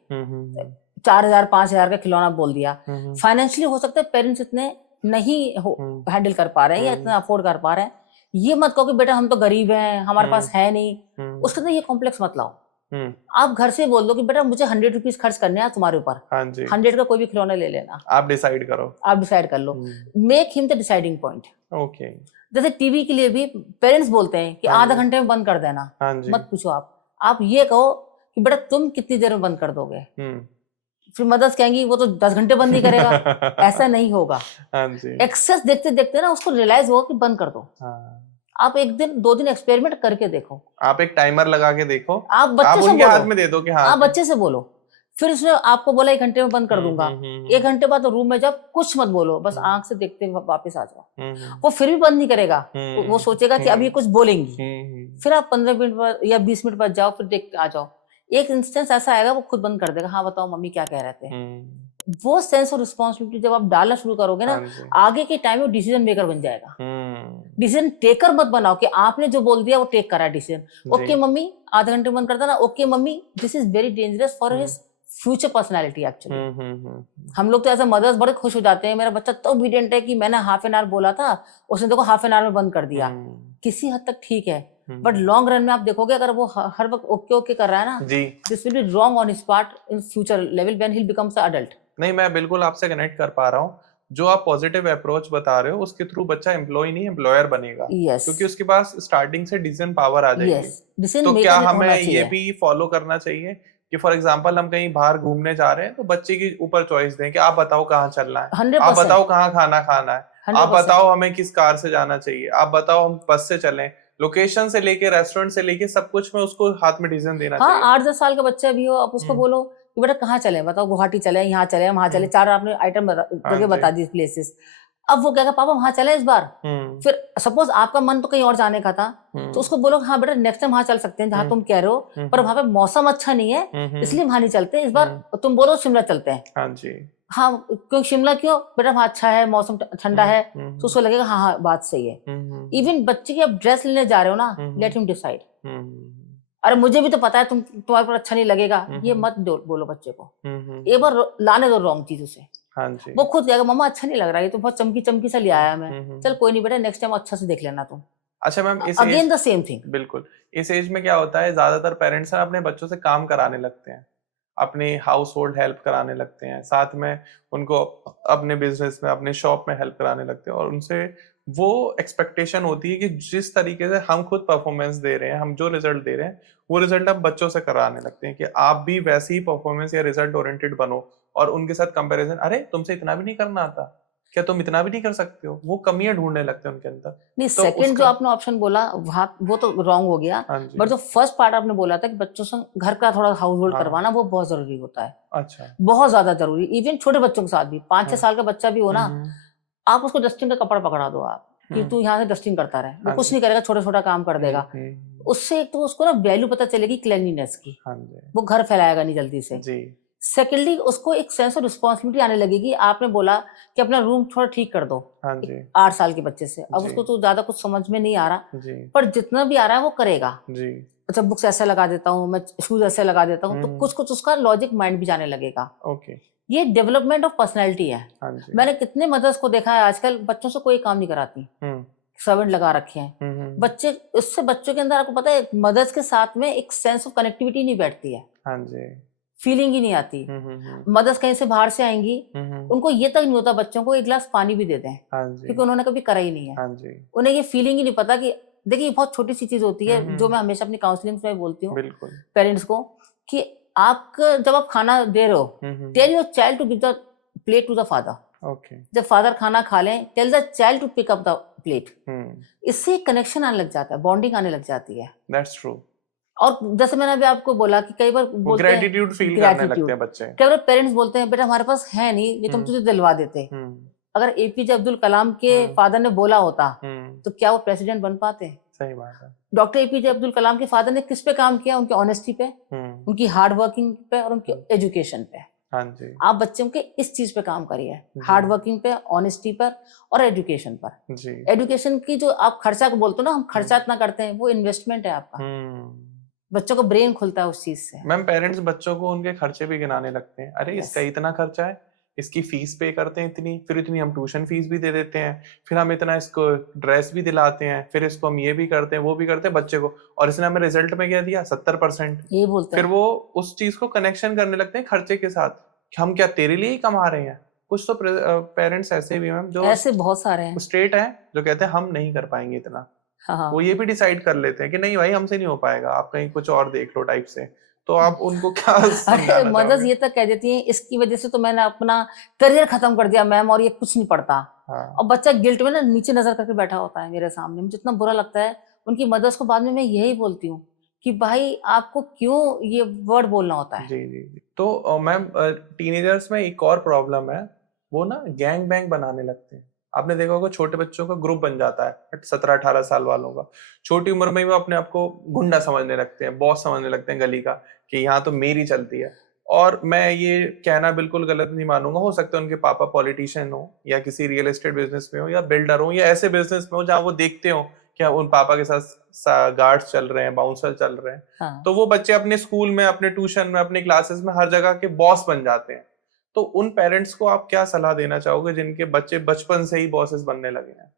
4,000 5,000 का खिलौना बोल दिया। फाइनेंशियली हो सकता है पेरेंट्स इतने नहीं हैंडल कर पा रहे हैं या इतना अफोर्ड कर पा रहे हैं। ये मत कहो कि बेटा हम तो गरीब हैं, हमारे पास है नहीं, उसके अंदर ये कॉम्प्लेक्स मत लाओ। आप घर से बोल दो कि बेटा मुझे 100 रुपीज खर्च करने हैं तुम्हारे ऊपर, हाँ जी। 100 का कोई भी खिलौना ले लेना, आप डिसाइड करो, आप डिसाइड कर लो। Make him the deciding point. Okay. जैसे टीवी के लिए भी पेरेंट्स बोलते हैं कि आधा घंटे में बंद कर देना, हाँ जी। मत पूछो। आप ये कहो कि बेटा तुम कितनी देर में बंद कर दोगे। फिर मदर्स कहेंगी वो तो 10 घंटे बंद नहीं करेगा, ऐसा नहीं होगा। हाँ जी। एक्सेस देखते देखते ना उसको रियलाइज होगा कि बंद कर दो। हाँ। आप 1 दिन 2 दिन एक्सपेरिमेंट करके देखो, आप एक टाइमर लगा के देखो, आप बच्चे से उनके बोलो, हाथ में दे दो कि हाँ, आप बच्चे से बोलो। फिर उसने आपको बोला 1 घंटे में बंद कर दूंगा, 1 घंटे बाद रूम में जब कुछ मत बोलो, बस आंख से देखते वापस आ जाओ। वो फिर भी बंद नहीं करेगा, वो सोचेगा कि अभी कुछ बोलेंगी। फिर आप 15 मिनट बाद या 20 मिनट बाद जाओ, फिर देख के आ जाओ। एक इंस्टेंस ऐसा आएगा वो खुद बंद कर देगा, हाँ बताओ मम्मी क्या कह रहे थे। वो सेंस ऑफ रिस्पॉन्सिबिलिटी जब आप डालना शुरू करोगे ना, हाँ जी। आगे के टाइम में डिसीजन मेकर बन जाएगा। हम्म। डिसीजन टेकर मत बनाओ कि आपने जो बोल दिया वो टेक करा डिसीजन। ओके जी। मम्मी, आधे घंटे में बंद करता ना, okay mummy, this is very dangerous for his future personality actually. हम लोग तो ऐसे मदर्स बड़े खुश हो जाते हैं, मेरा बच्चा तो ओबीडिएंट है कि मैंने हाफ एन आवर बोला था, उसने देखो हाफ एन आवर में बंद कर दिया। किसी हद तक ठीक है, बट लॉन्ग रन में आप देखोगे अगर वो हर वक्त ओके ओके कर रहा है ना, जी। This will be wrong on his part in future level when he becomes a adult. नहीं, मैं बिल्कुल आपसे कनेक्ट कर पा रहा हूँ। जो आप पॉजिटिव अप्रोच बता रहे हो उसके थ्रू बच्चा एम्प्लॉय नहीं एम्प्लॉयर बनेगा, यस क्योंकि उसके पास स्टार्टिंग से डिसीजन पावर आ जाएगी। यस, डिसीजन तो क्या मेकर हमें होना ये चाहिए। भी फॉलो करना चाहिए कि फॉर एग्जांपल हम कहीं बाहर घूमने जा रहे हैं तो बच्चे के ऊपर चॉइस दें कि आप बताओ कहाँ चलना है, आप 100%, बताओ कहाँ खाना खाना है, आप 100%। बताओ हमें किस कार से जाना चाहिए, आप बताओ हम बस से चलें, लोकेशन से लेके रेस्टोरेंट से लेके सब कुछ में उसको हाथ में डिसीजन देना हाँ, चाहिए। 8-10 साल का बच्चा भी हो, आप उसको हम्म। बोलो कि बेटा कहाँ चले, बताओ गुवाहाटी चले, यहाँ चले, वहां चले, 4 आपने आइटम हाँ जगह जी। बता दी प्लेसेस। अब वो कहेगा पापा वहां चले इस बार। फिर सपोज आपका मन तो कहीं और जाने का था, तो उसको बोलो हाँ बेटा नेक्स्ट टाइम वहां चल सकते हैं जहां तुम कह रहे हो, पर वहां पे मौसम अच्छा नहीं है इसलिए वहां नहीं चलते, इस बार तुम बोलो शिमला चलते हैं। हाँ जी। हाँ क्यों शिमला, क्यों बेटा वहां अच्छा है, मौसम ठंडा है, तो उसको लगेगा हाँ हाँ बात सही है। इवन बच्चे की आप ड्रेस लेने जा रहे हो ना, लेट हिम डिसाइड। अरे मुझे भी तो पता है तुम्हारे पर अच्छा नहीं लगेगा, ये मत बोलो बच्चे को। एक बार लाने दो रॉन्ग चीज उसे, हाँ जी। वो खुद कहेगा मम्मा अच्छा नहीं लग रहा, ये तो बहुत चमकी चमकी सा ले आया मैं, चल कोई नहीं बेटा नेक्स्ट टाइम अच्छा से देख लेना तुम। अच्छा मैम, इस again as the same thing. बिल्कुल, इस एज में क्या होता है, ज्यादातर पेरेंट्स अपने बच्चों से काम कराने लगते हैं, अपनी हाउस होल्ड हेल्प कराने लगते हैं, साथ में उनको अपने बिजनेस में अपने शॉप में हेल्प कराने लगते हैं, और उनसे वो एक्सपेक्टेशन होती है कि जिस तरीके से हम खुद परफॉर्मेंस दे रहे हैं, हम जो रिजल्ट दे रहे हैं वो रिजल्ट अब बच्चों से कराने लगते हैं कि आप भी वैसे ही परफॉर्मेंस या रिजल्ट ओरिएंटेड बनो, और उनके साथ कंपैरिजन, अरे तुमसे इतना भी नहीं करना आता, क्या तुम इतना भी नहीं कर सकते हो, वो कमियां ढूंढने लगते हैं उनके अंदर। नहीं, तो सेकंड जो उसका आपने ऑप्शन बोला वहां वो तो रॉन्ग हो गया, हाँ जी। बट जो फर्स्ट पार्ट आपने बोला था कि बच्चों से घर का थोड़ा हाउस होल्ड हाँ। करवाना, वो बहुत जरूरी होता है, अच्छा। बहुत ज्यादा जरूरी। इवन छोटे बच्चों के साथ भी, 5-6 साल का बच्चा भी हो ना, आप उसको डस्टिंग का कपड़ा पकड़ा दो आप कि तू यहाँ से डस्टिंग करता रहे, वो हाँ कुछ जी। नहीं करेगा, छोटा छोटा काम कर देगा। उससे एक तो उसको ना वैल्यू पता चलेगी क्लीनलीनेस की, हाँ जी। वो घर फैलाएगा नहीं जल्दी से। जी। सेकेंडली उसको एक सेंस ऑफ रिस्पॉन्सिबिलिटी आने लगेगी। आपने बोला कि अपना रूम थोड़ा ठीक कर दो हाँ जी। 8 साल के बच्चे से, अब जी। उसको तो ज्यादा कुछ समझ में नहीं आ रहा, जी। पर जितना भी आ रहा है वो करेगा। जी। अच्छा बुक्स ऐसे लगा देता हूँ मैं, शूज ऐसे लगा देता हूँ, तो कुछ कुछ उसका लॉजिक माइंड भी जाने लगेगा। ओके। ये डेवलपमेंट ऑफ पर्सनैलिटी है। हाँ जी। मैंने कितने मदर्स को देखा है आजकल बच्चों से कोई काम नहीं कराती, सर्वेंट लगा रखे हैं बच्चे। उससे बच्चों के अंदर आपको पता है मदर्स के साथ में एक सेंस ऑफ कनेक्टिविटी नहीं बैठती है, हाँ जी। फीलिंग ही नहीं आती। मदर्स कहीं से बाहर से आएंगी, उनको ये तक नहीं होता बच्चों को एक गिलास पानी भी दे दें, हाँ जी। क्योंकि उन्होंने कभी करा ही नहीं है। हाँ जी। उन्हें ये फीलिंग ही नहीं पता कि देखिए बहुत छोटी सी चीज होती है जो मैं हमेशा अपनी काउंसलिंग में बोलती हूँ बिल्कुल। पेरेंट्स को, कि आप जब आप खाना दे रहे हो, tell your child to give the plate to the father. Okay. जब फादर खाना खा लें, tell the child to pick up the plate. इससे कनेक्शन आने लग जाता है, बॉन्डिंग आने लग जाती है। That's true. और जैसे मैंने अभी आपको बोला कि कई बार बोलते हैं ग्रेटिट्यूड फील करने लगते हैं बच्चे। कई बार पेरेंट्स बोलते हैं बेटा हमारे पास है नहीं, ये तुम तुझे दिलवा देते। अगर एपीजे अब्दुल कलाम के फादर ने बोला होता तो क्या वो प्रेसिडेंट बन पाते? सही बात है। डॉक्टर एपीजे अब्दुल कलाम के फादर ने किस पे काम किया? उनकी ऑनेस्टी पे, उनकी हार्ड वर्किंग पे और उनकी एजुकेशन पे। हाँ जी। आप बच्चों के इस चीज पे काम करिए, हार्ड वर्किंग पे, ऑनेस्टी पर और एजुकेशन पर। जी। एजुकेशन की जो आप खर्चा को बोलते हो ना, हम खर्चा इतना करते हैं, वो इन्वेस्टमेंट है आपका। बच्चों को ब्रेन खुलता है उस चीज से। मैम पेरेंट्स बच्चों को उनके खर्चे भी गिनाने लगते हैं, अरे इसका इतना खर्चा है, इसकी फीस पे करते हैं इतनी, फिर इतनी हम ट्यूशन फीस भी दे देते हैं, फिर हम इतना इसको ड्रेस भी दिलाते हैं, फिर इसको हम ये भी करते हैं वो भी करते हैं बच्चे को, और इसने हमें रिजल्ट में क्या दिया 70%। ये बोलते फिर वो उस चीज को कनेक्शन करने लगते हैं खर्चे के साथ, कि हम क्या तेरे लिए ही कमा रहे हैं। कुछ तो पेरेंट्स ऐसे भी मैम जो ऐसे बहुत सारे हैं, स्ट्रेट है, जो कहते हैं हम नहीं कर पाएंगे इतना। हाँ। वो ये भी डिसाइड कर लेते हैं कि नहीं भाई हमसे नहीं हो पाएगा, आप कहीं कुछ और देख लो टाइप से। तो आप उनको क्या अरे मदर्स ये तक कह देती हैं इसकी वजह से तो मैंने अपना करियर खत्म कर दिया मैम, और ये कुछ नहीं पढ़ता। और बच्चा गिल्ट में ना नीचे नजर करके बैठा होता है मेरे सामने, मुझे इतना बुरा लगता है उनकी मदर्स को। बाद में मैं यही बोलती हूँ कि भाई आपको क्यों ये वर्ड बोलना होता है। जी जी जी। तो मैम टीनेजर्स में एक और प्रॉब्लम है, वो ना गैंग बैंग बनाने लगते हैं। आपने देखा होगा छोटे बच्चों का ग्रुप बन जाता है 17-18 साल वालों का, छोटी उम्र में ही वो अपने आप को गुंडा समझने लगते हैं, बॉस समझने लगते हैं गली का, कि यहाँ तो मेरी चलती है। और मैं ये कहना बिल्कुल गलत नहीं मानूंगा, हो सकता है उनके पापा पॉलिटिशियन हो या किसी रियल एस्टेट बिजनेस में हो या बिल्डर हो या ऐसे बिजनेस में हो जहाँ वो देखते हो कि उन पापा के साथ गार्ड्स चल रहे हैं, बाउंसर चल रहे हैं। हाँ। तो वो बच्चे अपने स्कूल में, अपने ट्यूशन में, अपने क्लासेस में हर जगह के बॉस बन जाते हैं। तो उन पेरेंट्स को आप क्या सलाह देना चाहोगे जिनके बच्चे बचपन से ही बॉसेस बनने लगे हैं?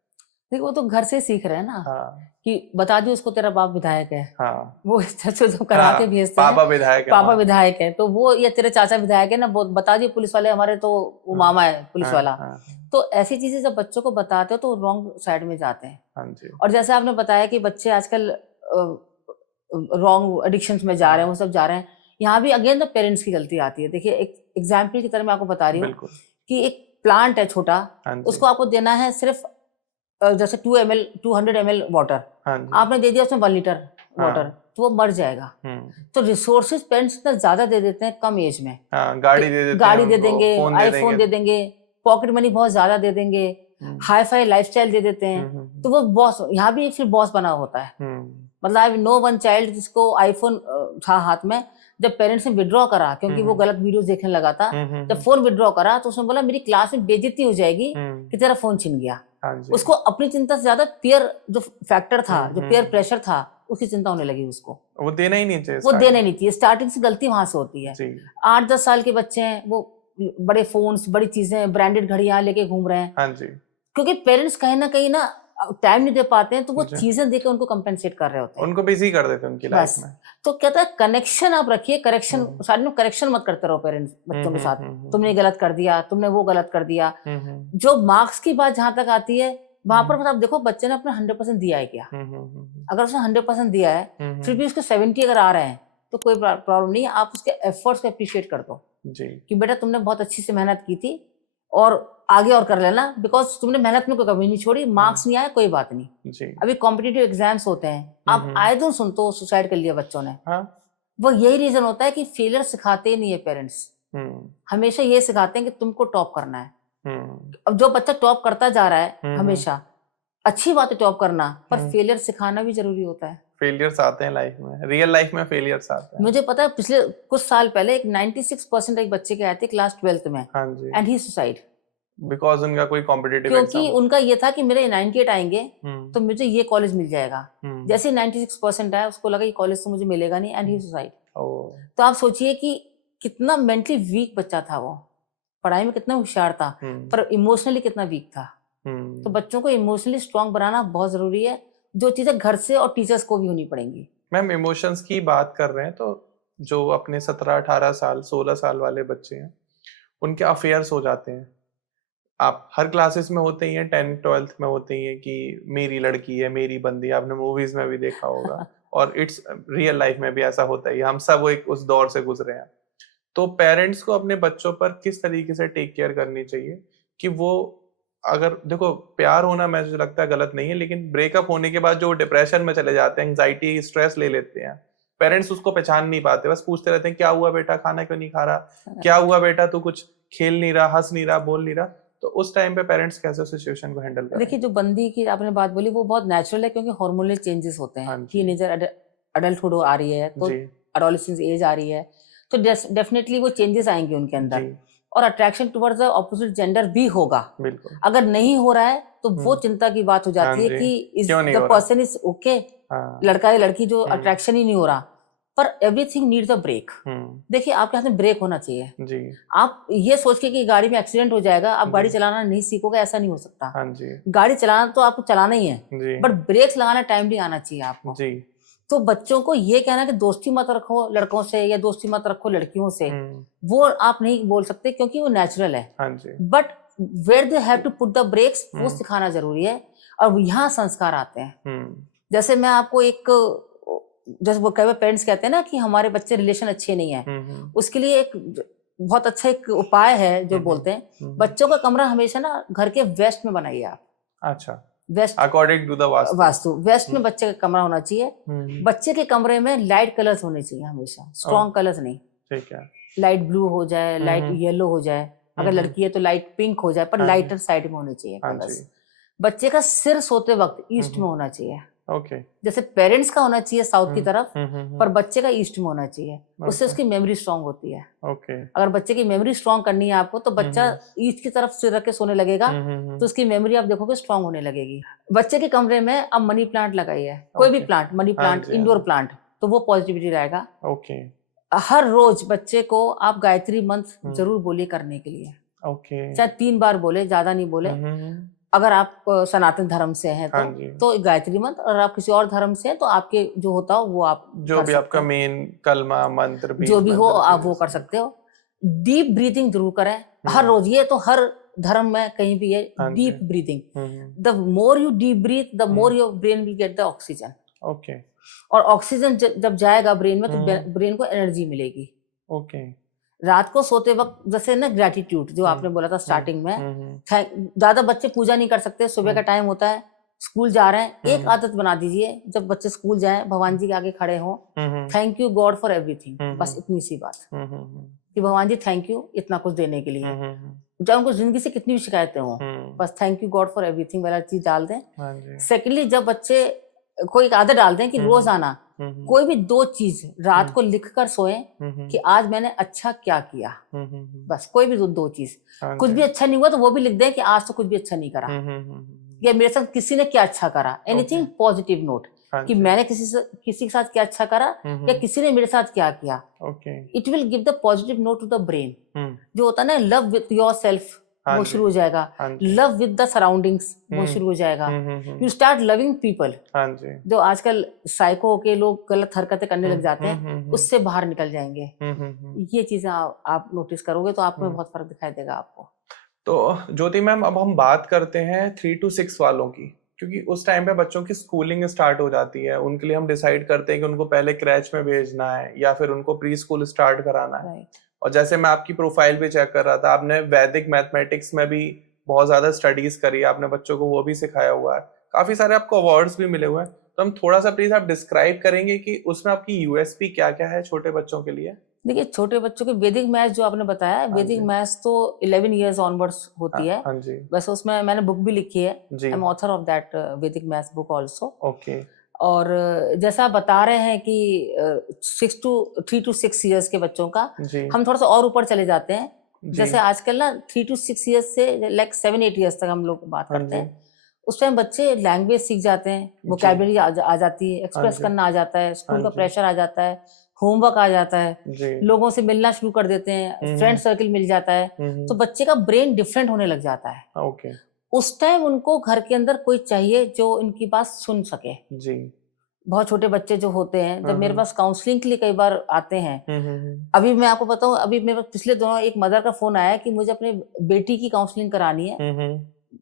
देखो वो तो घर से सीख रहे हैं ना, हाँ कि बता दियो उसको तेरा बाप विधायक है, हाँ वो इस तरह से तो करा हाँ, के भेजते हैं। पापा विधायक है पापा हमारे। विधायक है तो वो, या तेरे चाचा विधायक है ना, वो बता दिए पुलिस वाले हमारे तो वो हाँ मामा है पुलिस हाँ वाला। हाँ तो ऐसी चीजें जब बच्चों को बताते हो तो रॉन्ग साइड में जाते हैं। हाँ जी। और जैसे आपने बताया कि बच्चे आजकल रॉन्ग एडिक्शंस में जा रहे हैं, वो सब जा रहे हैं, यहाँ भी अगेन द पेरेंट्स की गलती आती है। देखिए एक एग्जाम्पल की तरह मैं आपको बता रही हूँ बिल्कुल। कि एक प्लांट है छोटा, हाँ जी। उसको आपको देना है सिर्फ जैसे 200 ml वाटर, हाँ जी। आपने दे दिया उसमें 1 लीटर वाटर, हाँ। तो वो मर जाएगा। तो रिसोर्सेज पेरेंट्स इतना ज्यादा दे देते हैं कम एज में, हाँ, गाड़ी दे देते हैं गाड़ी दे उनको, देंगे, फोन दे आईफोन देंगे। दे देंगे, पॉकेट मनी बहुत ज्यादा दे देंगे, हाई फाई लाइफस्टाइल दे देते हैं। तो वो बॉस, यहाँ भी फिर बॉस बना होता है। मतलब आई नो वन चाइल्ड जिसको आईफोन था हाथ में, जब पेरेंट्स ने विड्रॉ करा क्योंकि वो गलत वीडियोस देखने लगा था, जब फोन विड्रॉ करा तो उसने बोला मेरी क्लास में बेइज्जती हो जाएगी कि तेरा फोन छिन गया। उसको अपनी चिंता से ज्यादा पीयर जो फैक्टर था, जो पीयर प्रेशर था, उसकी चिंता होने लगी उसको। वो देना ही नहीं चाहिए, वो देना नहीं चाहिए। स्टार्टिंग से गलती वहां से होती है। 8-10 साल के बच्चे हैं, वो बड़े फोन्स, बड़ी चीजें, ब्रांडेड घड़ियां लेके घूम रहे हैं। हाँ जी। क्योंकि पेरेंट्स कहीं ना टाइम नहीं दे पाते हैं, तो वो चीजें देकर उनको कंपेंसेट कर रहे होते हैं, उनको बिजी कर देते हैं उनकी लाइफ में। तो कहता है कनेक्शन आप रखिए, करेक्शन साथ में, करेक्शन मत करते रहो पेरेंट्स बच्चों के साथ। तुमने गलत कर दिया, तुमने वो गलत कर दिया। जो मार्क्स की बात जहां तक आती है, वहां पर मतलब देखो बच्चे ने अपना 100% दिया है क्या। अगर उसने 100% दिया है, फिर भी उसको 70 अगर आ रहे हैं तो कोई प्रॉब्लम नहीं है। आप उसके एफर्ट्स को अप्रिशिएट कर दो कि बेटा तुमने बहुत अच्छी से मेहनत की थी और आगे और कर लेना, बिकॉज तुमने मेहनत में कोई कमी नहीं छोड़ी। मार्क्स नहीं आया कोई बात नहीं, अभी कॉम्पिटिटिव एग्जाम्स होते हैं, आप आए दिन सुनते हो सुसाइड कर लिया बच्चों ने। वो यही रीजन होता है कि फेलियर सिखाते ही नहीं है पेरेंट्स, हमेशा ये सिखाते हैं कि तुमको टॉप करना है। अब जो बच्चा टॉप करता जा रहा है, हमेशा अच्छी बात है टॉप करना, पर फेलियर सिखाना भी जरूरी होता है। फेलियर्स आते हैं लाइफ में, रियल लाइफ में फेलियर्स आते हैं। मुझे पता है पिछले कुछ साल पहले एक 96% एक बच्चे के आए थे क्लास 12th में, एंड ही सुसाइड, बिकॉज उनका कोई कॉम्पिटिटिव क्योंकि उनका ये था कि मेरे 98 आएंगे तो मुझे ये कॉलेज मिल जाएगा। जैसे 96% आया, उसको लगा ये कॉलेज तो मुझे मिलेगा नहीं, एंड ही सुसाइड। तो आप सोचिए कि कितना मेंटली वीक बच्चा था वो, पढ़ाई में कितना होशियार था पर इमोशनली कितना वीक था। तो बच्चों को इमोशनली स्ट्रांग बनाना बहुत जरूरी है, जो चीजें घर से और टीचर्स को भी होनी पड़ेंगी। मैम इमोशंस की बात कर रहे हैं तो जो अपने 17-18 साल 16 साल वाले बच्चे हैं, उनके अफेयर्स हो जाते हैं। आप हर क्लासेस में होते ही हैं, 10th-12th में होते ही हैं कि मेरी लड़की है, मेरी बंदी है, आपने मूवीज में भी देखा होगा और इट्स रियल लाइफ में भी ऐसा होता है। हम सब एक उस दौर से गुजरे हैं। तो पेरेंट्स को अपने बच्चों पर किस तरीके से टेक केयर करनी चाहिए कि वो, अगर देखो प्यार होना मुझे लगता है गलत नहीं है, लेकिन ब्रेकअप होने के बाद जो डिप्रेशन में चले जाते हैं, एंजाइटी स्ट्रेस ले लेते हैं, पेरेंट्स उसको पहचान नहीं पाते, बस पूछते रहते हैं क्या हुआ बेटा, खाना क्यों नहीं खा रहा, क्या हुआ बेटा, तू कुछ खेल नहीं रहा, हंस नहीं रहा, बोल नहीं रहा। तो उस टाइम पे पेरेंट्स कैसे सिचुएशन को हैंडल करें? देखिए जो बंदी की आपने बात बोली वो बहुत नेचुरल है, क्योंकि हार्मोनल चेंजेस होते हैं। टीनेजर अडल्टहुड आ रही है, तो एडोलेसेंस एज आ रही है, तो डेफिनेटली वो चेंजेस आएंगे उनके अंदर, और attraction towards the opposite gender भी होगा। अगर नहीं हो रहा है तो वो चिंता की बात हो जाती है कि is the person is okay, लड़का या लड़की जो अट्रैक्शन ही नहीं हो रहा, पर एवरीथिंग नीड्स अ ब्रेक। देखिए आपके हाथ में ब्रेक होना चाहिए। आप ये सोच के कि गाड़ी में एक्सीडेंट हो जाएगा, आप गाड़ी चलाना नहीं सीखोगे, ऐसा नहीं हो सकता। गाड़ी चलाना तो आपको चलाना ही है, बट ब्रेक्स लगाना टाइमली आना चाहिए आपको। तो बच्चों को ये कहना कि दोस्ती मत रखो लड़कों से या दोस्ती मत रखो लड़कियों से, वो आप नहीं बोल सकते, क्योंकि वो नेचुरल है। But where they have to put the brakes, वो सिखाना जरूरी है। और यहाँ संस्कार आते हैं। जैसे मैं आपको एक, जैसे वो कई पेरेंट्स कहते हैं ना कि हमारे बच्चे रिलेशन अच्छे नहीं है, उसके लिए एक बहुत अच्छा एक उपाय है जो बोलते हैं, बच्चों का कमरा हमेशा ना घर के वेस्ट में बनाइए आप। अच्छा, west according to the vastu, west में बच्चे का कमरा होना चाहिए। बच्चे के कमरे में लाइट कलर्स होने चाहिए हमेशा, स्ट्रॉन्ग कलर्स नहीं। ठीक है, लाइट ब्लू हो जाए, लाइट येलो हो जाए, अगर लड़की है तो लाइट पिंक हो जाए, पर लाइटर साइड में होने चाहिए कलर्स। बच्चे का सिर सोते वक्त ईस्ट में होना चाहिए, ओके। जैसे पेरेंट्स का होना चाहिए साउथ की तरफ, हम्म। पर बच्चे का ईस्ट में होना चाहिए, उससे Okay. उसकी मेमोरी स्ट्रांग होती है। ओके। अगर बच्चे की मेमोरी स्ट्रांग करनी है आपको, तो बच्चा ईस्ट की तरफ सिर रख के सोने लगेगा, तो उसकी मेमोरी आप देखोगे स्ट्रांग होने लगेगी। बच्चे के कमरे में आप मनी प्लांट लगाइए, कोई भी Okay. प्लांट, मनी हाँ प्लांट, जी, हाँ इंडोर जी। प्लांट, तो वो पॉजिटिविटी लाएगा। ओके। हर रोज बच्चे को आप गायत्री मंत्र हम्म। जरूर बोलिए करने के लिए, ओके। चाहे 3 बार बोले, ज्यादा नहीं बोले। अगर आप सनातन धर्म से हैं हाँ जी। तो गायत्री मंत्र, और आप किसी और धर्म से हैं तो आपके जो होता हो वो आप जो कर भी सकते आपका हैं। मेन कलमा मंत्र, बीज जो भी हो मंत्र, आप वो चीजें कर सब। सकते हो। डीप ब्रीथिंग जरूर करें हर रोज, ये तो हर धर्म में कहीं भी है, हाँ जी। Deep breathing. The more you deep breath, the more your brain will get the oxygen. Okay. और ऑक्सीजन जब जाएगा ब्रेन में, तो ब्रेन को एनर्जी मिलेगी। ओके। रात को सोते वक्त जैसे ना ग्रेटिट्यूड जो आपने बोला था स्टार्टिंग में, ज्यादा बच्चे पूजा नहीं कर सकते, सुबह का टाइम होता है, स्कूल जा रहे हैं, एक आदत बना दीजिए, जब बच्चे स्कूल जाएं भगवान जी के आगे खड़े हों, thank you God for everything, बस इतनी सी बात कि भगवान जी थैंक यू इतना कुछ देने के लिए। चाहे उनको जिंदगी से कितनी भी शिकायतें हों, बस thank you God for everything वाला चीज डाल दें। सेकेंडली, जब बच्चे कोई एक आदत डाल दें कि रोजाना कोई भी 2 चीज रात को लिख कर सोएं कि आज मैंने अच्छा क्या किया, बस कोई भी 2 चीज। कुछ भी अच्छा नहीं हुआ तो वो भी लिख दें कि आज तो कुछ भी अच्छा नहीं करा, या मेरे साथ किसी ने क्या अच्छा करा, एनीथिंग पॉजिटिव नोट, कि मैंने किसी के साथ क्या अच्छा करा, या किसी ने मेरे साथ क्या किया। It will give the positive note to the brain. जो होता है ना, लव विथ योर सेल्फ, वो शुरू हो जाएगा। लव विद द सराउंडिंग्स, वो शुरू हो जाएगा। You start loving people. जो आजकल साइको के लोग गलत हरकतें करने लग जाते हैं, उससे बाहर निकल जाएंगे। ये चीजें आप नोटिस करोगे तो आपको बहुत फर्क दिखाई देगा आपको। तो ज्योति मैम, अब हम बात करते हैं 3 to 6 वालों की, क्योंकि उस टाइम पे बच्चों की स्कूलिंग स्टार्ट हो जाती है। उनके लिए हम डिसाइड करते हैं कि उनको पहले क्रैच में भेजना है या फिर उनको प्री स्कूल स्टार्ट कराना है। और जैसे मैं आपकी प्रोफाइल भी चेक कर रहा था, आपने वैदिक मैथमेटिक्स में भी बहुत ज्यादा स्टडीज करी है, आपने बच्चों को वो भी सिखाया हुआ है, काफी सारे आपको अवार्ड्स भी मिले हुए हैं। तो हम थोड़ा सा प्लीज आप डिस्क्राइब करेंगे कि उसमें आपकी यूएसपी क्या क्या है छोटे बच्चों के लिए। देखिए, छोटे बच्चों के वैदिक मैथ्स जो आपने बताया, वैदिक मैथ्स तो 11 इयर्स ऑनवर्ड्स होती है। हाँ जी। वैसे उसमें मैंने बुक भी लिखी है, I am author of that वैदिक मैथ्स बुक आल्सो। ओके। और जैसा आप बता रहे हैं कि 3 to 6 इयर्स के बच्चों का, हम थोड़ा सा और ऊपर चले जाते हैं। जैसे आजकल ना 3 to 6 इयर्स से लाइक 7-8 इयर्स तक हम लोग बात करते हैं। उस टाइम बच्चे लैंग्वेज सीख जाते हैं, वोकैबुलरी आ जाती है, एक्सप्रेस करना आ जाता है, स्कूल का प्रेशर आ जाता है, होमवर्क आ जाता है, लोगों से मिलना शुरू कर देते हैं, फ्रेंड सर्किल मिल जाता है, तो बच्चे का ब्रेन डिफरेंट होने लग जाता है। उस टाइम उनको घर के अंदर कोई चाहिए जो इनकी बात सुन सके। बहुत छोटे बच्चे जो होते हैं, जब मेरे पास काउंसलिंग के लिए कई बार आते हैं, अभी मैं आपको बताऊं, अभी मेरे पास पिछले दिनों एक मदर का फोन आया कि मुझे अपने बेटी की काउंसलिंग करानी है।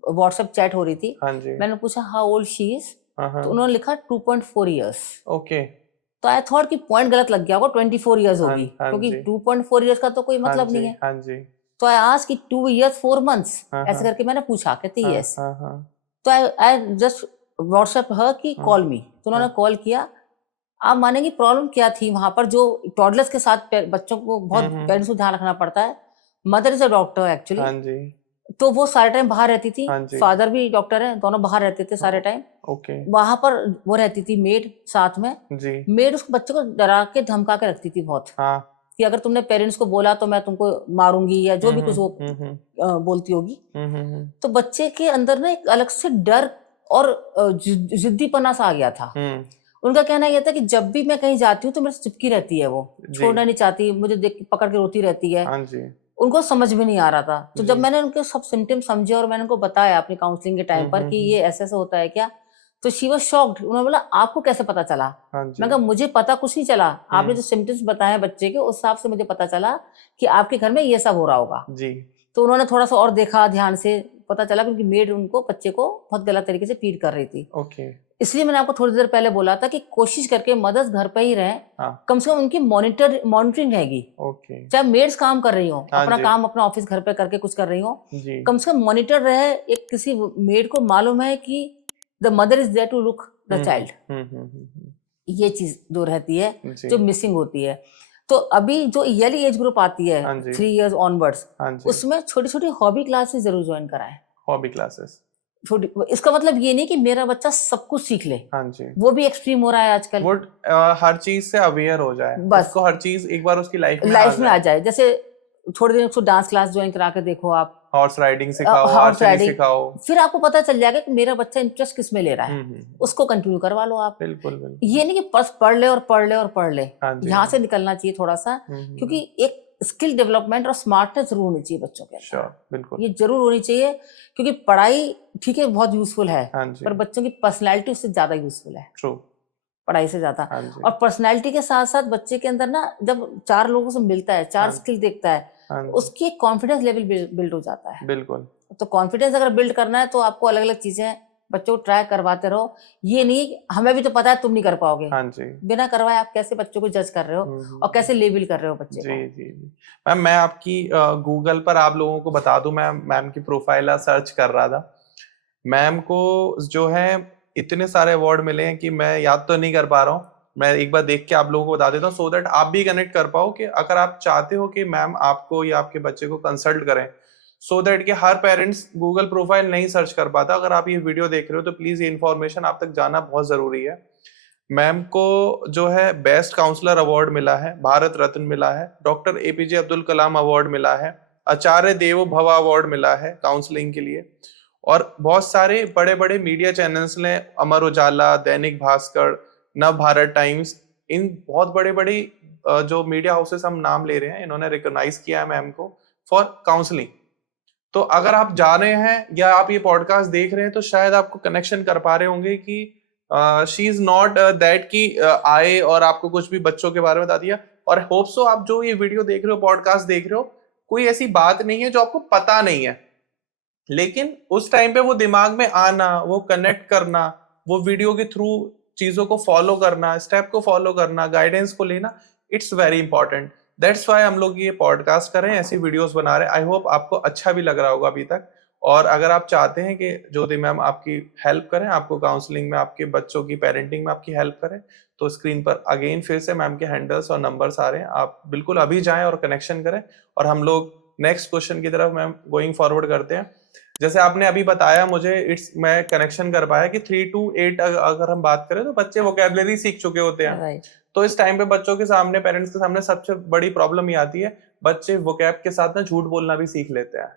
व्हाट्सएप चैट हो रही थी, मैंने पूछा हाउ ओल्ड शी इज, तो उन्होंने लिखा 2.4 इयर्स। ओके, तो आई थॉट कि पॉइंट गलत लग गया होगा, 24 इयर्स होगी, क्योंकि 2.4 इयर्स का तो कोई मतलब नहीं है। तो आई आस्क्ड कि 2 years 4 months, ऐसे करके मैंने पूछा, कहती यस। तो आई जस्ट व्हाट्सएप हर कि कॉल मी, तो उन्होंने कॉल किया। आप मानेंगे प्रॉब्लम क्या थी वहां पर, जो टॉडलर्स के साथ बच्चों को बहुत पेरेंट्स को ध्यान रखना पड़ता है। Mother is a doctor actually, तो वो सारे टाइम बाहर रहती थी, फादर भी डॉक्टर है, दोनों बाहर रहते थे सारे टाइम। वहां पर वो रहती थी मेड साथ में, मेड उस बच्चे को डरा के धमका के रखती थी बहुत, कि अगर तुमने पेरेंट्स को बोला तो मैं तुमको मारूंगी, या जो भी कुछ वो बोलती होगी। तो बच्चे के अंदर ना एक अलग से डर और जिद्दीपना सा आ गया था। उनका कहना यह था कि जब भी मैं कहीं जाती हूँ तो मेरे से चिपकी रहती है, वो छोड़ना नहीं चाहती, मुझे देख के पकड़ के रोती रहती है। उनको समझ में नहीं आ रहा था। तो जब मैंने उनके सब सिम्टम समझे और मैंने उनको बताया अपनी काउंसलिंग के टाइम पर कि ये ऐसे ऐसे होता है क्या, तो शी वाज शॉक्ड। उन्होंने बोला आपको कैसे पता चला? मैं कहा मुझे पता कुछ नहीं चला, आपने जो सिम्टम्स बताए बच्चे के, उस हिसाब से मुझे पता चला कि आपके घर में ये सब हो रहा होगा जी। तो उन्होंने थोड़ा सा और देखा ध्यान से, पता चला क्योंकि मेड उनको बच्चे को बहुत गलत तरीके से फीड कर रही थी। ओके, इसलिए मैंने आपको थोड़ी देर पहले बोला था कि कोशिश करके मदर्स घर पे ही रहें, कम से कम उनकी मॉनिटरिंग रहेगी। चाहे मेड्स काम कर रही हो, अपना काम अपना ऑफिस घर पे करके कुछ कर रही हो, कम से कम मॉनिटर रहे। एक किसी मेड को मालूम है कि the mother is there to look the child, ये चीज जो रहती है, जो मिसिंग होती है। तो अभी जो ईयरली एज ग्रुप आती है 3 years ऑनवर्ड्स, उसमें छोटी छोटी हॉबी क्लासेस जरूर ज्वाइन कराएं। हॉबी क्लासेस छोटी, इसका मतलब ये नहीं कि मेरा बच्चा सब कुछ सीख ले, हाँ जी, वो भी एक्सट्रीम हो रहा है आजकल। वो हर चीज से अवेयर हो जाए, बस उसको हर चीज एक बार उसकी लाइफ में लाइफ में आ जाए। जैसे थोड़े दिन उसको डांस क्लास ज्वाइन करा के देखो आप, हॉर्स राइडिंग सिखाओ, हॉर्स आर्चरी राइडिंग, सिखाओ। फिर आपको पता चल जाएगा कि मेरा बच्चा इंटरेस्ट किस में ले रहा है, हम्म। उसको कंटिन्यू करवा लो आप। बिल्कुल बिल्कुल। ये नहीं कि बस पढ़ ले और पढ़ ले और पढ़ ले, हाँ जी, यहाँ से निकलना चाहिए थोड़ा सा, क्योंकि एक स्किल डेवलपमेंट और स्मार्टनेस जरूर होनी चाहिए बच्चों के अंदर। श्योर, बिल्कुल। ये जरूर होनी चाहिए, क्योंकि पढ़ाई ठीक है बहुत यूजफुल है, हाँ जी, पर बच्चों की पर्सनैलिटी उससे ज्यादा यूजफुल है, ट्रू। पढ़ाई से ज्यादा। हाँ जी, और पर्सनैलिटी के साथ साथ बच्चे के अंदर ना, जब 4 लोगों से मिलता है, 4 हाँ स्किल देखता है, हाँ जी, उसकी कॉन्फिडेंस लेवल बिल्ड हो जाता है। बिल्कुल। तो कॉन्फिडेंस अगर बिल्ड करना है तो आपको अलग अलग चीजें बच्चों को ट्राई करवाते रहो। ये नहीं कि हमें भी तो पता है तुम नहीं कर पाओगे, हाँ जी। बिना करवाए आप कैसे बच्चों को जज कर रहे हो और कैसे लेबल कर रहे हो बच्चे जी को। जी जी मैम, मैं आपकी गूगल पर आप लोगों को बता दूं, मैं मैम की प्रोफाइल सर्च कर रहा था। मैम को जो है इतने सारे अवार्ड मिले हैं कि मैं याद तो नहीं कर पा रहा हूँ। मैं एक बार देख के आप लोगों को बता देता हूँ, सो दैट आप भी कनेक्ट कर पाओ कि अगर आप चाहते हो कि मैम आपको या आपके बच्चे को कंसल्ट करें, सो दैट कि हर पेरेंट्स गूगल प्रोफाइल नहीं सर्च कर पाता। अगर आप ये वीडियो देख रहे हो तो प्लीज ये इन्फॉर्मेशन आप तक जाना बहुत जरूरी है। मैम को जो है बेस्ट काउंसलर अवार्ड मिला है, भारत रत्न मिला है, doctor APJ Abdul Kalam award मिला है, आचार्य देवो भवा अवार्ड मिला है काउंसलिंग के लिए। और बहुत सारे बड़े बड़े मीडिया चैनल्स ने, अमर उजाला, दैनिक भास्कर, नव भारत टाइम्स, इन बहुत बड़े बड़े जो मीडिया हाउसेस हम नाम ले रहे हैं, इन्होंने रिकॉग्नाइज किया है मैम को फॉर काउंसलिंग। तो अगर आप जा रहे हैं या आप ये पॉडकास्ट देख रहे हैं तो शायद आपको कनेक्शन कर पा रहे होंगे कि शी इज नॉट दैट की आए और आपको कुछ भी बच्चों के बारे में बता दिया। और होप सो आप जो ये वीडियो देख रहे हो, पॉडकास्ट देख रहे हो, कोई ऐसी बात नहीं है जो आपको पता नहीं है, लेकिन उस टाइम पे वो दिमाग में आना, वो कनेक्ट करना, वो वीडियो के थ्रू चीजों को फॉलो करना, स्टेप को फॉलो करना, गाइडेंस को लेना, it's very important. That's why हम लोग ये पॉडकास्ट कर रहे हैं, ऐसी वीडियोस बना रहे हैं। आई होप आपको अच्छा भी लग रहा होगा अभी तक। और अगर आप चाहते हैं कि ज्योति मैम आपकी हेल्प करें, आपको काउंसलिंग में, आपके बच्चों की पेरेंटिंग में आपकी हेल्प करें, तो स्क्रीन पर अगेन फिर से मैम के हैंडल्स और नंबर्स आ रहे हैं, आप बिल्कुल अभी जाएं और कनेक्शन करें। और हम लोग नेक्स्ट क्वेश्चन की तरफ मैम गोइंग फॉरवर्ड करते हैं। जैसे आपने अभी बताया मुझे, मैं कनेक्शन कर पाया कि 3 to 8 अगर हम बात करें तो बच्चे वोकेबलरी सीख चुके होते हैं। राइट। तो इस टाइम पे बच्चों के सामने, पेरेंट्स के सामने सबसे बड़ी प्रॉब्लम ये आती है, बच्चे वोकैब के साथ ना झूठ बोलना भी सीख लेते हैं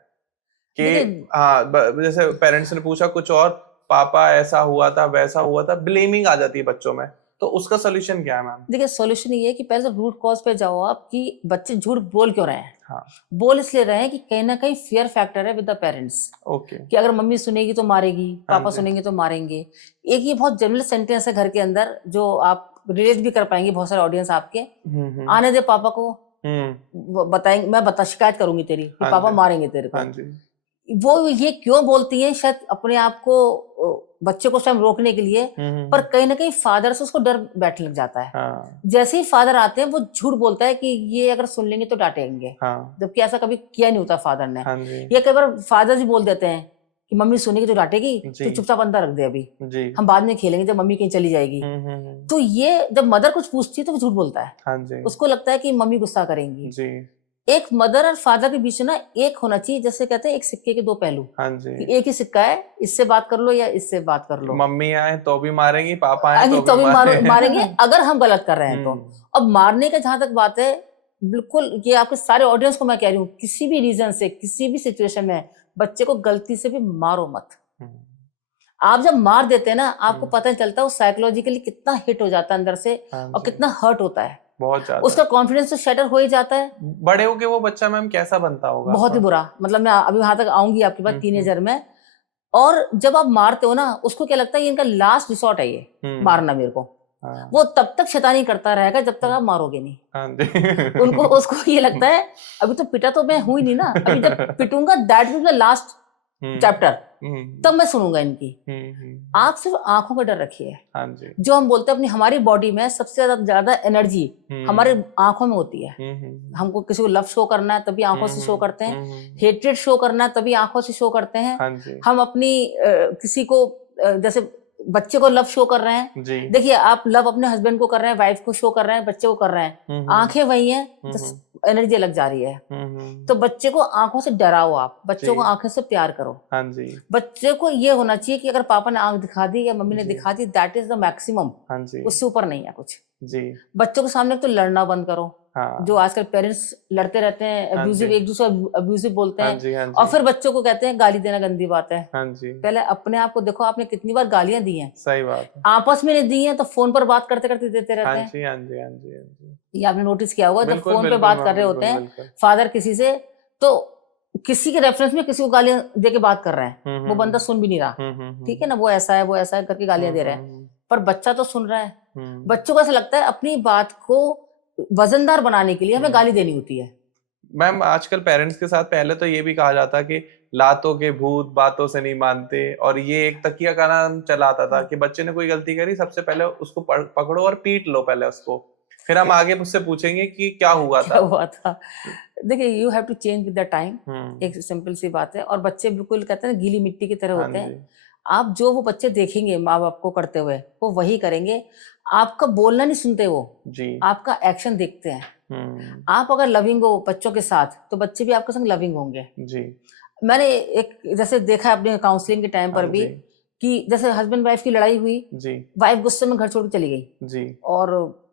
कि हाँ, जैसे पेरेंट्स ने पूछा कुछ और, पापा ऐसा हुआ था, वैसा हुआ था, ब्लेमिंग आ जाती है बच्चों में। तो उसका सोल्यूशन क्या है मैम? देखिए सॉल्यूशन ये है कि पहले तो रूट कॉज पे जाओ आप, कि बच्चे झूठ बोल क्यों रहे हैं। हाँ, बोल इसलिए रहे हैं कि कहीं ना कहीं फियर फैक्टर है विद द पेरेंट्स, ओके। कि अगर मम्मी सुनेगी तो मारेगी, हाँ पापा जी। सुनेंगे तो मारेंगे। एक ये बहुत जनरल सेंटेंस है घर के अंदर, जो आप रिलेट भी कर पाएंगे, बहुत सारे ऑडियंस आपके। आने दे पापा को, बताएंगे, मैं शिकायत करूंगी तेरी कि हाँ पापा जी। मारेंगे तेरे को। हाँ जी। वो ये क्यों बोलती है, शायद अपने आप को, बच्चे को स्वयं रोकने के लिए, पर कहीं ना कहीं फादर से उसको डर बैठने लग जाता है। हाँ, जैसे ही फादर आते हैं वो झूठ बोलता है कि ये अगर सुन लेंगे तो डांटेंगे, हाँ, जबकि ऐसा कभी किया नहीं होता फादर ने। हाँ जी, या कई बार फादर जी बोल देते हैं कि मम्मी सुनेगी तो डांटेगी, जी। तो चुपचाप अंदर रख दे, अभी जी। हम बाद में खेलेंगे जब मम्मी कहीं चली जाएगी। हम्म। तो ये जब मदर कुछ पूछती है तो वो झूठ बोलता है, हाँ जी। उसको लगता है कि मम्मी गुस्सा करेंगी। जी। एक मदर और फादर के बीच में ना एक होना चाहिए, जैसे कहते हैं एक सिक्के के 2 पहलू, हाँ जी। कि एक ही सिक्का है, इससे बात कर लो या इससे बात कर लो। मम्मी आए तो भी मारेंगी, पापा आए अभी तो तो भी भी मारेंगे अगर हम गलत कर रहे हैं तो। हम्म। अब मारने का जहां तक बात है, बिल्कुल ये आपके सारे ऑडियंस को मैं कह रही हूँ, किसी भी रीजन से, किसी भी सिचुएशन में बच्चे को गलती से भी मारो मत। आप जब मार देते हैं ना, आपको पता नहीं चलता वो साइकोलॉजिकली कितना हिट हो जाता है अंदर से, हाँ और जी। कितना हर्ट होता है, बहुत ज्यादा। उसका कॉन्फिडेंस तो शैटर हो ही जाता है। बड़े होके वो बच्चा मैम कैसा बनता होगा? बहुत ही बुरा, मतलब मैं अभी वहां तक आऊंगी आपके पास, हम्म, टीनेजर में। और जब आप मारते हो ना, उसको क्या लगता है ये इनका लास्ट रिसोर्ट है, ये मारना मेरे को। हाँ। वो तब तक शैतानी करता रहेगा जब तक आप मारोगे नहीं। हाँ जी। उनको, उसको ये लगता है अभी तो पिटा तो मैं हुई नहीं ना, अभी जब पिटूंगा that will be the last chapter, तब मैं सुनूंगा इनकी। आप सिर्फ आंखों का डर रखिए। हाँ जी। जो हम बोलते हैं अपनी, हमारी बॉडी में सबसे ज्यादा एनर्जी हमारे आंखों में होती है। हमको किसी को लव शो करना है तभी आंखों से शो करते हैं, हेट्रेड शो करना है तभी आंखों से शो करते हैं। हाँ जी। हम अपनी किसी को जैसे बच्चे को लव शो कर रहे हैं। जी। देखिए आप लव अपने हस्बैंड को कर रहे हैं, वाइफ को शो कर रहे हैं, बच्चे को कर रहे हैं, आंखें वही हैं, तो एनर्जी अलग जा रही है। तो बच्चे को आंखों से डराओ, आप बच्चों को जी। आंखें से प्यार करो। हाँ जी। बच्चे को ये होना चाहिए कि अगर पापा ने आंख दिखा दी या मम्मी ने जी। दिखा दी, दैट इज द मैक्सिमम, हाँ जी। उससे ऊपर नहीं है कुछ। जी। बच्चों के सामने तो लड़ना बंद करो। हाँ। जो आजकल पेरेंट्स लड़ते रहते हैं, हाँ अब्यूजिव, जी। एक दूसरे अब्यूजिव बोलते हाँ हैं, जी। हाँ और जी। फिर बच्चों को कहते हैं गाली देना गंदी बात है। हाँ जी। पहले अपने आप को देखो, आपने कितनी बार गालियां दी हैं। सही बात है। आपस में नहीं दी हैं तो फोन पर बात करते करते देते रहते हाँ हैं। जी। हाँ जी। हाँ जी। हाँ जी। ये आपने नोटिस किया होगा, जब बिल्कुल फोन पे बिल्कुल बात मैम, कर रहे होते बिल्कुल हैं बिल्कुल। फादर किसी से, तो किसी के रेफरेंस में किसी को गालियां दे के बात कर रहे हैं, वो बंदा सुन भी नहीं रहा, ठीक है ना, वो ऐसा है वो ऐसा है करके गालियां दे रहे हैं, पर बच्चा तो सुन रहा है। बच्चों को ऐसा लगता है अपनी बात को वजनदार बनाने के लिए हमें गाली देनी होती है। मैम आजकल पेरेंट्स के साथ पहले तो ये भी कहा जाता कि लातों के भूत बातों से नहीं मानते, और ये एक तकिया का नाम चलाता था कि बच्चे ने कोई गलती करी सबसे पहले उसको पकड़ो और पीट लो पहले उसको, फिर हम आगे मुझसे पूछेंगे कि क्या हुआ क्या था। हुआ था। देखिए you have to change with the time, एक सिंपल सी बात है। और बच्चे बिल्कुल कहते हैं ना गीली मिट्टी की तरह हाँ होते जी। हैं। आप जो वो बच्चे देखेंगे माँ बाप को करते हुए, वो वही करेंगे। आपका बोलना नहीं सुनते वो, जी। आपका एक्शन देखते हैं। आप अगर लविंग हो बच्चों के साथ, तो बच्चे भी आपके संग लविंग होंगे। जी। मैंने एक जैसे देखा अपने काउंसलिंग के टाइम पर हाँ भी, जी। कि जैसे हस्बैंड वाइफ की लड़ाई हुई, जी। वाइफ गुस्से में घर छोड़ के चली गई जी। और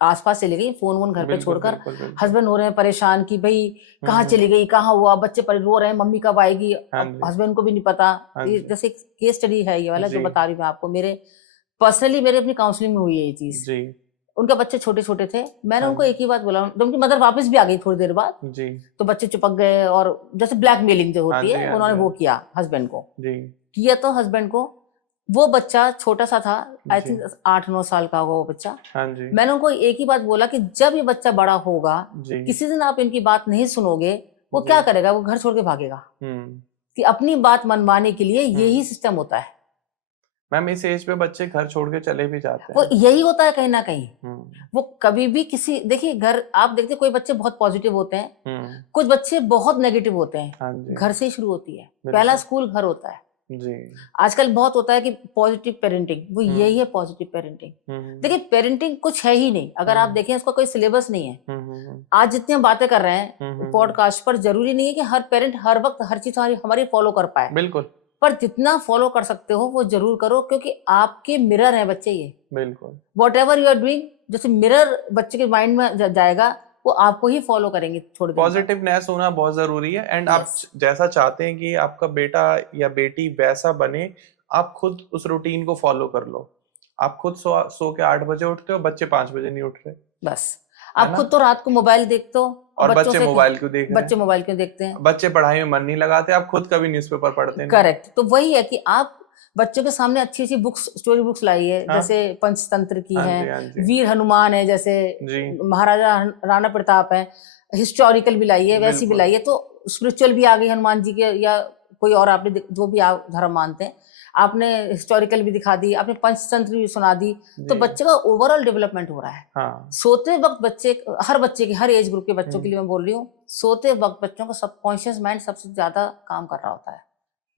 आसपास चली गई, फोन वोन घर पे बिल्कुल छोड़कर। बिल्कुल बिल्कुल। हस्बैंड हो रहे हैं परेशान कि भाई कहाँ चली गई, कहाँ हुआ, बच्चे पर रो रहे हैं, मम्मी कब आएगी, हाँ अब जी। हस्बैंड को भी नहीं पता। हाँ ये जी। जैसे एक केस स्टडी है ये वाला जो जी। बता रही हूँ मैं आपको, मेरे पर्सनली मेरे अपनी काउंसलिंग में हुई है ये चीज। जी। उनके बच्चे छोटे छोटे थे, मैंने हाँ उनको एक ही बात बोला, जब उनकी मदर वापस भी आ गई थोड़ी देर बाद, जी। तो बच्चे चिपक गए और जैसे ब्लैकमेलिंग जो हाँ होती जी। है हाँ उन्होंने जी। वो किया हस्बैंड को। जी। किया तो हस्बैंड को, वो बच्चा छोटा सा था, आई जी। थिंक 8-9 साल का होगा वो बच्चा। हाँ जी। मैंने उनको एक ही बात बोला कि जब ये बच्चा बड़ा होगा, जी। किसी दिन आप इनकी बात नहीं सुनोगे, वो जी। क्या करेगा, वो घर छोड़ के भागेगा। कि अपनी बात मनवाने के लिए यही सिस्टम होता है। मैम इस एज पे बच्चे घर छोड़ के चले भी जाते वो हैं। यही होता है कहीं ना कहीं। हम्म। वो कभी भी किसी, देखिए घर आप देखते कोई बच्चे बहुत पॉजिटिव होते हैं, कुछ बच्चे बहुत नेगेटिव होते हैं। हाँ जी। घर से ही शुरू होती है, बिल्कुल। पहला स्कूल घर होता है। जी। आजकल बहुत होता है कि पॉजिटिव पेरेंटिंग, वो यही है पॉजिटिव पेरेंटिंग। देखिए पेरेंटिंग कुछ है ही नहीं, अगर आप देखें इसका कोई सिलेबस नहीं है। आज जितनी हम बातें कर रहे हैं पॉडकास्ट पर, जरूरी नहीं है कि हर पेरेंट हर वक्त हर चीज हमारी फॉलो कर पाए। बिल्कुल। पर जितना फॉलो कर सकते हो वो जरूर करो, क्योंकि आपके मिरर है बच्चे ये। बिल्कुल। Whatever you are doing, जैसे मिरर बच्चे के माइंड में जाएगा, वो आपको ही फॉलो करेंगे थोड़ी देर बाद। पॉजिटिवनेस होना बहुत जरूरी है, एंड आप Yes. जैसा चाहते हैं कि आपका बेटा या बेटी वैसा बने, आप खुद उस रूटीन को फॉलो कर लो। आप खुद सो के 8 बजे उठते हो, बच्चे 5 बजे नहीं उठ रहे, बस है आप ना? खुद तो रात को मोबाइल देखते हो, और बच्चों बच्चे से मोबाइल क्यों देख रहे बच्चे हैं? मोबाइल क्यों देखते हैं? बच्चे पढ़ाई में मन नहीं लगाते, आप खुद कभी न्यूज़पेपर पढ़ते नहीं। करेक्ट। तो वही है कि आप बच्चों के सामने अच्छी अच्छी बुक्स, स्टोरी बुक्स लाइए, हाँ? जैसे पंचतंत्र की हाँ है, जी। हाँ जी। वीर हनुमान है, जैसे जी। महाराजा राणा प्रताप है, हिस्टोरिकल भी लाइए, वैसी भी बिल्कुल। लाइए। तो स्पिरिचुअल भी आ गई हनुमान जी के, या कोई और आपने जो भी आप धर्म मानते हैं, आपने हिस्टोरिकल भी दिखा दी, आपने पंचतंत्र भी सुना दी, तो जी। बच्चे का ओवरऑल डेवलपमेंट हो रहा है। हाँ। सोते वक्त बच्चे, हर बच्चे की, हर एज ग्रुप के बच्चों के लिए मैं बोल रही हूँ, सोते वक्त बच्चों का सबकॉन्शियस माइंड सबसे ज्यादा काम कर रहा होता है।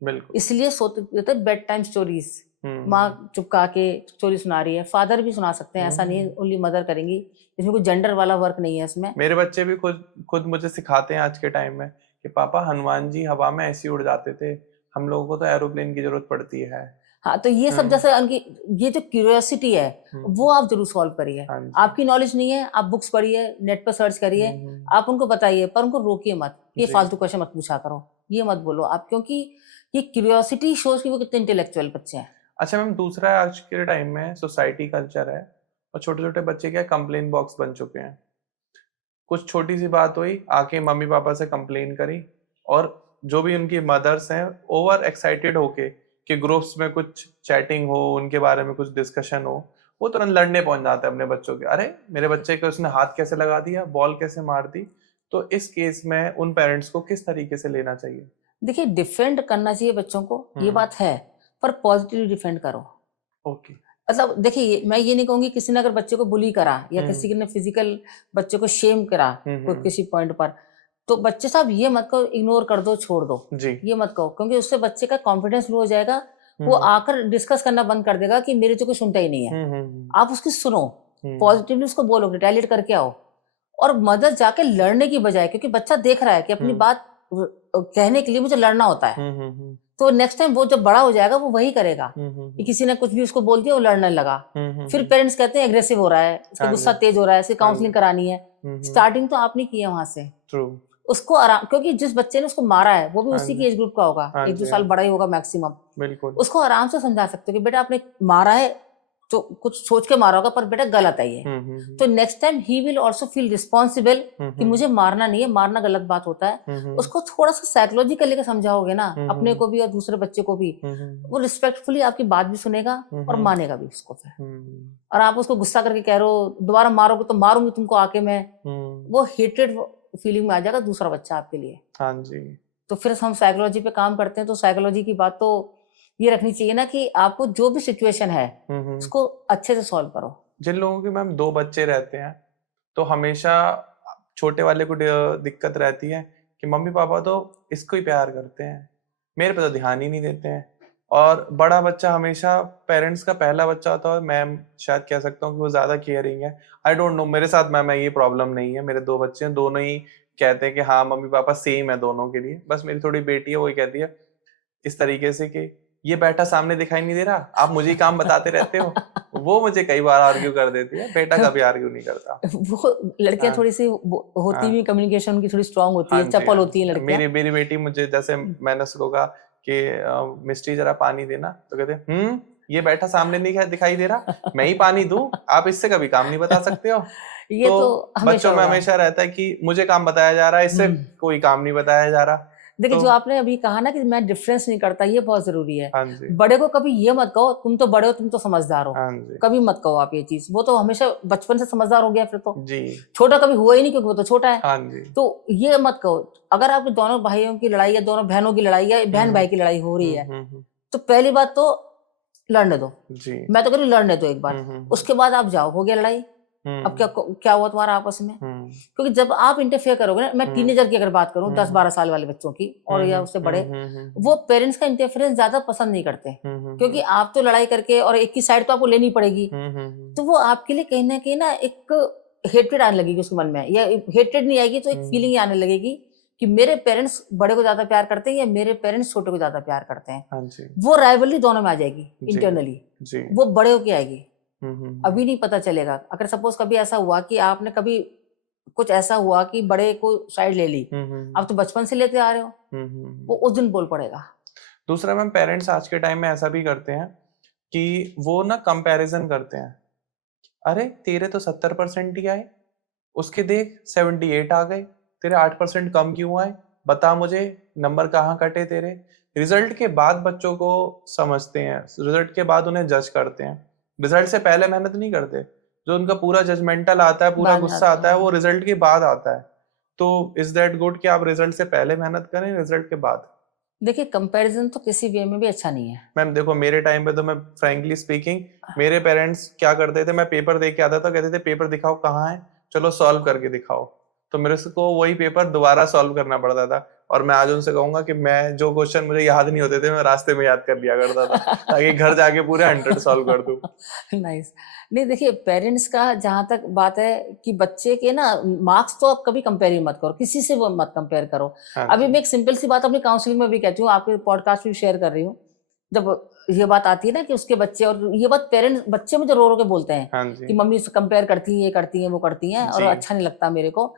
बिल्कुल। इसलिए सोते बेड टाइम स्टोरीज, हम्म। माँ चुपका के स्टोरी सुना रही है, फादर भी सुना सकते हैं, ऐसा नहीं ओनली मदर करेंगी। इसमें कोई जेंडर वाला वर्क नहीं है इसमें। मेरे बच्चे भी खुद मुझे सिखाते हैं आज के टाइम में कि पापा हनुमान जी हवा में ऐसे ही उड़ जाते थे, हम लोगों को तो एरोप्लेन की जरूरत पड़ती है। हाँ, तो ये सब जैसे उनकी ये जो क्यूरियोसिटी है वो आप जरूर सॉल्व करिए। हाँ जी। आपकी नॉलेज नहीं है, आप बुक्स पढ़िए, नेट पर सर्च करिए, आप उनको बताइए, पर उनको रोकिए मत, ये जी। फालतू क्वेश्चन मत पूछा करो, ये मत बोलो आप, क्योंकि ये क्यूरियोसिटी शोज कि वो कितने इंटेलेक्चुअल बच्चे हैं। अच्छा मैम, दूसरा है आज के टाइम में सोसाइटी कल्चर है, और छोटे छोटे बच्चे क्या कंप्लेन बॉक्स बन चुके हैं। कुछ छोटी सी बात हुई, आके मम्मी पापा से कंप्लेन करी, और जो भी उनकी मदर्स हैं ओवर एक्साइटेड होके कि ग्रुप्स में कुछ चैटिंग हो, उनके बारे में कुछ डिस्कशन हो, वो तुरंत लड़ने पहुंच जाते हैं अपने बच्चों के। अरे मेरे बच्चे को उसने हाथ कैसे लगा दिया, बॉल कैसे मार दी। तो इस केस में उन पेरेंट्स को किस तरीके से लेना चाहिए? देखिए डिफेंड करना चाहिए बच्चों को, ये बात है, पर पॉजिटिवली डिफेंड करो। ओके। मतलब देखिए मैं ये नहीं कहूंगी किसी ने अगर बच्चे को बुली करा या किसी ने फिजिकल बच्चे को शेम करा किसी पॉइंट पर, तो बच्चे साहब ये मत कहो इग्नोर कर दो, छोड़ दो, जी। ये मत कहो, क्योंकि उससे बच्चे का कॉन्फिडेंस लो हो जाएगा, वो आकर डिस्कस करना बंद कर देगा कि मेरी तो कोई सुनता ही नहीं है। आप उसकी सुनो, पॉजिटिवली उसको बोलो, रिटेलिएट करके आओ, और मदद जाके लड़ने की बजाय, क्योंकि बच्चा देख रहा है कि अपनी बात कहने के लिए मुझे लड़ना होता है, तो नेक्स्ट टाइम वो जब बड़ा हो जाएगा वो वही करेगा कि किसी ने कुछ भी उसको बोल दिया वो लड़ने लगा। फिर पेरेंट्स कहते हैं एग्रेसिव हो रहा है, इसका गुस्सा तेज हो रहा है, इसकी काउंसलिंग करानी है। स्टार्टिंग तो आपने की है वहां से, उसको आराम, क्योंकि जिस बच्चे ने उसको मारा है वो भी उसी की एज ग्रुप का होगा, 1-2 साल बड़ा ही होगा मैक्सिमम। बिल्कुल उसको आराम से समझा सकते हो कि बेटा आपने मारा है तो कुछ सोच के मारा होगा, पर बेटा गलत है ये। तो next time he will also feel responsible कि मुझे मारना नहीं है, मारना गलत बात होता है। उसको थोड़ा सा साइकोलॉजिकल लेकर समझाओगे ना, अपने को भी और दूसरे बच्चे को भी, वो रिस्पेक्टफुली आपकी बात भी सुनेगा और मानेगा भी उसको फिर। और आप उसको गुस्सा करके कह रहे हो दोबारा मारोगे तो मारूंगी तुमको आके मैं, वो हेटेड फीलिंग में आ जाएगा दूसरा बच्चा आपके लिए। हाँ जी। तो फिर हम साइकोलॉजी पे काम करते हैं, तो साइकोलॉजी की बात तो ये रखनी चाहिए ना कि आपको जो भी सिचुएशन है उसको अच्छे से सॉल्व करो। जिन लोगों के मैम 2 बच्चे रहते हैं तो हमेशा छोटे वाले को दिक्कत रहती है कि मम्मी पापा तो इसको ही प्यार करते हैं, मेरे पे तो ध्यान ही नहीं देते हैं। और बड़ा बच्चा हमेशा पेरेंट्स का पहला बच्चा होता है, मैं शायद कह सकता हूँ कि वो ज्यादा केयरिंग है। आई डोंट नो, मेरे साथ मैम ये प्रॉब्लम नहीं है, मेरे 2 बच्चे हैं, दोनों ही कहते हैं कि हाँ मम्मी पापा सेम है दोनों के लिए। बस मेरी थोड़ी बेटी है, वही कहती है इस तरीके से कि ये बैठा सामने दिखाई नहीं दे रहा, आप मुझे ही काम बताते रहते हो। वो मुझे कई बार आर्ग्यू कर देती है, बेटा कभी आर्ग्यू नहीं करता। वो लड़कियां थोड़ी सी होती भी, कम्युनिकेशन उनकी थोड़ी स्ट्रांग होती है, चपल होती है लड़कियां। मेरी बेटी मुझे, जैसे मैंने उसको कहा कि मिस्टी जरा पानी देना, तो कहते ये बैठा सामने नहीं दिखाई दे रहा, मैं ही पानी दूं, आप इससे कभी काम नहीं बता सकते हो। ये तो बच्चों में हमेशा रहता है कि मुझे काम बताया जा रहा है, इससे कोई काम नहीं बताया जा रहा। देखिए जो आपने अभी कहा ना कि मैं डिफरेंस नहीं करता, ये बहुत जरूरी है। हाँ जी। बड़े को कभी ये मत कहो तुम तो बड़े हो, तुम तो समझदार हो, हाँ जी। कभी मत कहो आप ये चीज। वो तो हमेशा बचपन से समझदार हो गया फिर तो जी। छोटा कभी हुआ ही नहीं क्योंकि वो तो छोटा है। हाँ जी। तो ये मत कहो। अगर आपके दोनों भाइयों की लड़ाई है, दोनों बहनों की लड़ाई है, बहन भाई की लड़ाई हो रही है, तो पहली बात तो लड़ने दो जी। मैं तो कह रही हूँ लड़ने दो एक बार, उसके बाद आप जाओ, हो गया लड़ाई, अब क्या हुआ तुम्हारा आपस में। क्योंकि जब आप इंटरफेयर करोगे ना, मैं टीनेजर की अगर बात करूं, 10-12 साल वाले बच्चों की और या उससे बड़े, वो पेरेंट्स का इंटरफेरेंस ज्यादा पसंद नहीं करते, क्योंकि आप तो लड़ाई करके और एक की साइड तो आपको लेनी पड़ेगी, तो वो आपके लिए कहीं ना एक हेट्रेड आने लगेगी उसके मन में, या हेट्रेड नहीं आएगी तो एक फीलिंग आने लगेगी कि मेरे पेरेंट्स बड़े को ज्यादा प्यार करते हैं या मेरे पेरेंट्स छोटे को ज्यादा प्यार करते हैं। वो राइवलरी दोनों में आ जाएगी इंटरनली, वो बड़े होके आएगी, अभी नहीं पता चलेगा। अगर सपोज कभी ऐसा हुआ कि आपने कभी कुछ ऐसा हुआ कि बड़े को साइड ले ली, आप तो बचपन से लेते आ रहे हो, वो उस दिन बोल पड़ेगा। दूसरा मैम, पेरेंट्स आज के टाइम में ऐसा भी करते हैं कि वो ना कंपैरिजन करते हैं, अरे तेरे तो 70% ही आए, उसके देख 78 आ गए, तेरे 8% कम क्यों आए, बता मुझे नंबर कहाँ कटे तेरे। रिजल्ट के बाद बच्चों को समझते हैं, रिजल्ट के बाद उन्हें जज करते हैं, रिजल्ट से पहले मेहनत नहीं करते। जो उनका पूरा जजमेंटल आता है, पूरा गुस्सा आता है, वो रिजल्ट के बाद आता है। तो इज दैट गुड कि आप रिजल्ट से पहले मेहनत करें, रिजल्ट के बाद? देखिए कंपैरिजन तो किसी वे में भी अच्छा नहीं है मैम। देखो मेरे टाइम पे तो, मैं फ्रैंकली स्पीकिंग, मेरे पेरेंट्स क्या करते थे, मैं पेपर दे के आता था, कहते थे पेपर दिखाओ कहाँ है, चलो सॉल्व करके दिखाओ, तो मेरे को वही पेपर दोबारा सॉल्व करना पड़ता था। और मैं आज उनसे कहूंगा कि मैं जो क्वेश्चन मुझे याद नहीं होते थे, मैं रास्ते में याद कर लिया करता था ताकि घर जाके पूरे 100 सॉल्व कर दूं। नाइस। नहीं देखिए पेरेंट्स का जहां तक बात है कि बच्चे के ना मार्क्स तो आप कभी कंपेयर ही मत करो, किसी से वो मत कंपेयर करो। अभी मैं एक सिंपल सी बात अपनी काउंसलिंग में भी कहती हूँ, आपके पॉडकास्ट भी शेयर कर रही हूँ, जब ये बात आती है ना कि उसके बच्चे, और ये बात पेरेंट्स बच्चे मुझे रो के बोलते हैं कि मम्मी से कंपेयर करती है, ये करती है, वो करती हैं, और अच्छा नहीं लगता मेरे को।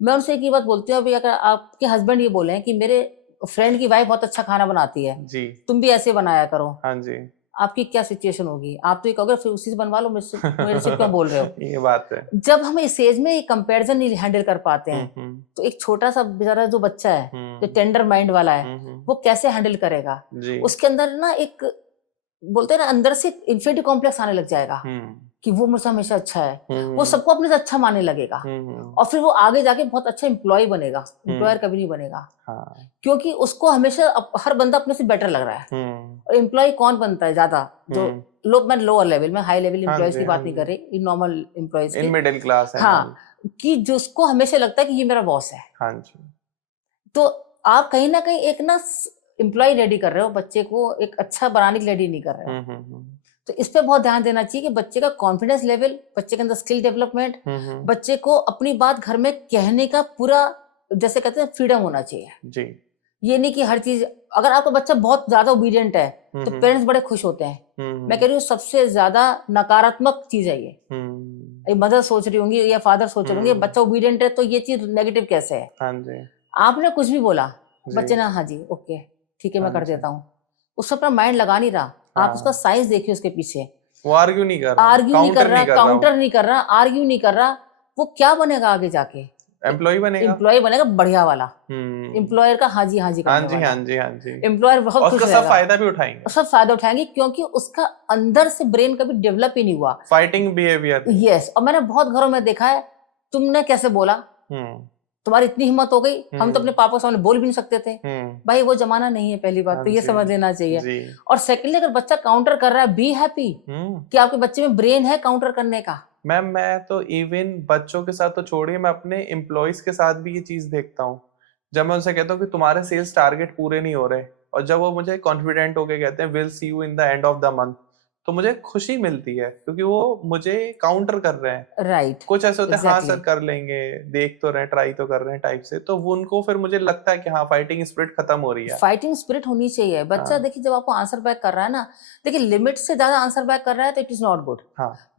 मैं उनसे एक ही बात बोलती हूँ, अभी अगर आपके हस्बैंड ये बोले कि मेरे फ्रेंड की वाइफ बहुत अच्छा खाना बनाती है जी, तुम भी ऐसे बनाया करो, हाँ जी, आपकी क्या सिचुएशन होगी? आप तो ये कहोगे फिर उसी से बनवा लो, मेरे से क्यों बोल रहे हो? ये बात है। जब हम इस एज में कंपैरिजन नहीं हैंडल कर पाते हैं, तो एक छोटा सा बेचारा जो बच्चा है, जो टेंडर माइंड वाला है, वो कैसे हैंडल करेगा? उसके अंदर ना एक, बोलते हैं ना, अंदर से इन्फिनिटी कॉम्प्लेक्स आने लग जाएगा कि वो मुझसे हमेशा अच्छा है, वो सबको अपने से अच्छा मानने लगेगा, और फिर वो आगे जाके बहुत अच्छा एम्प्लॉय बनेगा, एम्प्लॉयर कभी नहीं बनेगा। हाँ। क्योंकि उसको हमेशा हर बंदा अपने से बेटर लग रहा है। और एम्प्लॉय कौन बनता है ज्यादा? जो मैं लोअर लेवल में, हाई लेवल एम्प्लॉयज की बात नहीं कर रही, नॉर्मल एम्प्लॉयज की, मिडिल क्लास है। हाँ, कि जिसको हमेशा लगता है कि ये मेरा बॉस है। हाँ जी। तो आप कहीं ना कहीं एक ना एम्प्लॉय रेडी कर रहे हो, बच्चे को एक अच्छा बनाने के लिए रेडी नहीं कर रहे हो। तो इस पे बहुत ध्यान देना चाहिए कि बच्चे का कॉन्फिडेंस लेवल, बच्चे के अंदर स्किल डेवलपमेंट, बच्चे को अपनी बात घर में कहने का पूरा, जैसे कहते हैं, फ्रीडम होना चाहिए जी। ये नहीं कि हर चीज, अगर आपका बच्चा बहुत ज्यादा ओबीडियंट है तो पेरेंट्स बड़े खुश होते हैं। मैं कह रही हूँ सबसे ज्यादा नकारात्मक चीज है ये मदर सोच रही होंगी या फादर सोच रहे होंगे बच्चा ओबीडियंट है तो ये चीज नेगेटिव कैसे है। हाँ जी। आपने कुछ भी बोला, बच्चे ने हाँ जी ओके ठीक है मैं कर देता हूँ, उससे अपना माइंड लगा नहीं रहा। आप उसका साइंस देखिए, उसके पीछे वो आर्ग्यू नहीं कर रहा, आर्ग्यू नहीं कर रहा, काउंटर नहीं कर रहा, आर्ग्यू नहीं कर रहा, वो क्या बनेगा आगे जाके? एम्प्लॉय बनेगा बढ़िया वाला, एम्प्लॉयर का हाँ जी करने वाला। हाँ जी। एम्प्लॉयर बहुत खुश रहेगा, सब फायदा भी उठाएंगे, सब फायदा उठाएंगे क्योंकि उसका अंदर से ब्रेन कभी डेवलप ही नहीं हुआ। Fighting behaviour. यस, और मैंने बहुत घरों में देखा है, तुमने कैसे बोला, तुम्हारी इतनी हिम्मत हो गई, हम तो अपने पापा सामने बोल भी नहीं सकते थे। भाई वो जमाना नहीं है, पहली बात तो ये समझ लेना चाहिए। और सेकेंडली अगर बच्चा काउंटर कर रहा है, बी हैप्पी कि आपके बच्चे में ब्रेन है काउंटर करने का। मैम मैं तो इवन बच्चों के साथ तो छोड़िए, मैं अपने एम्प्लॉयज के साथ भी ये चीज देखता हूँ। जब मैं उनसे कहता हूँ कि तुम्हारे सेल्स टारगेट पूरे नहीं हो रहे, और जब वो मुझे कॉन्फिडेंट होके कहते हैं will see you in the end of the month, तो मुझे खुशी मिलती है क्योंकि वो मुझे काउंटर कर रहे हैं। राइट, कुछ ऐसे होते हैं हाँ सर कर लेंगे, देख तो रहे, ट्राई तो कर रहे हैं टाइप से, तो वो उनको फिर मुझे लगता है कि हाँ फाइटिंग स्पिरिट खत्म हो रही है। फाइटिंग स्पिरिट होनी चाहिए। बच्चा देखिए जब आपको आंसर बैक कर रहा है ना, देखिए लिमिट से ज्यादा आंसर बैक कर रहा है तो it is not good.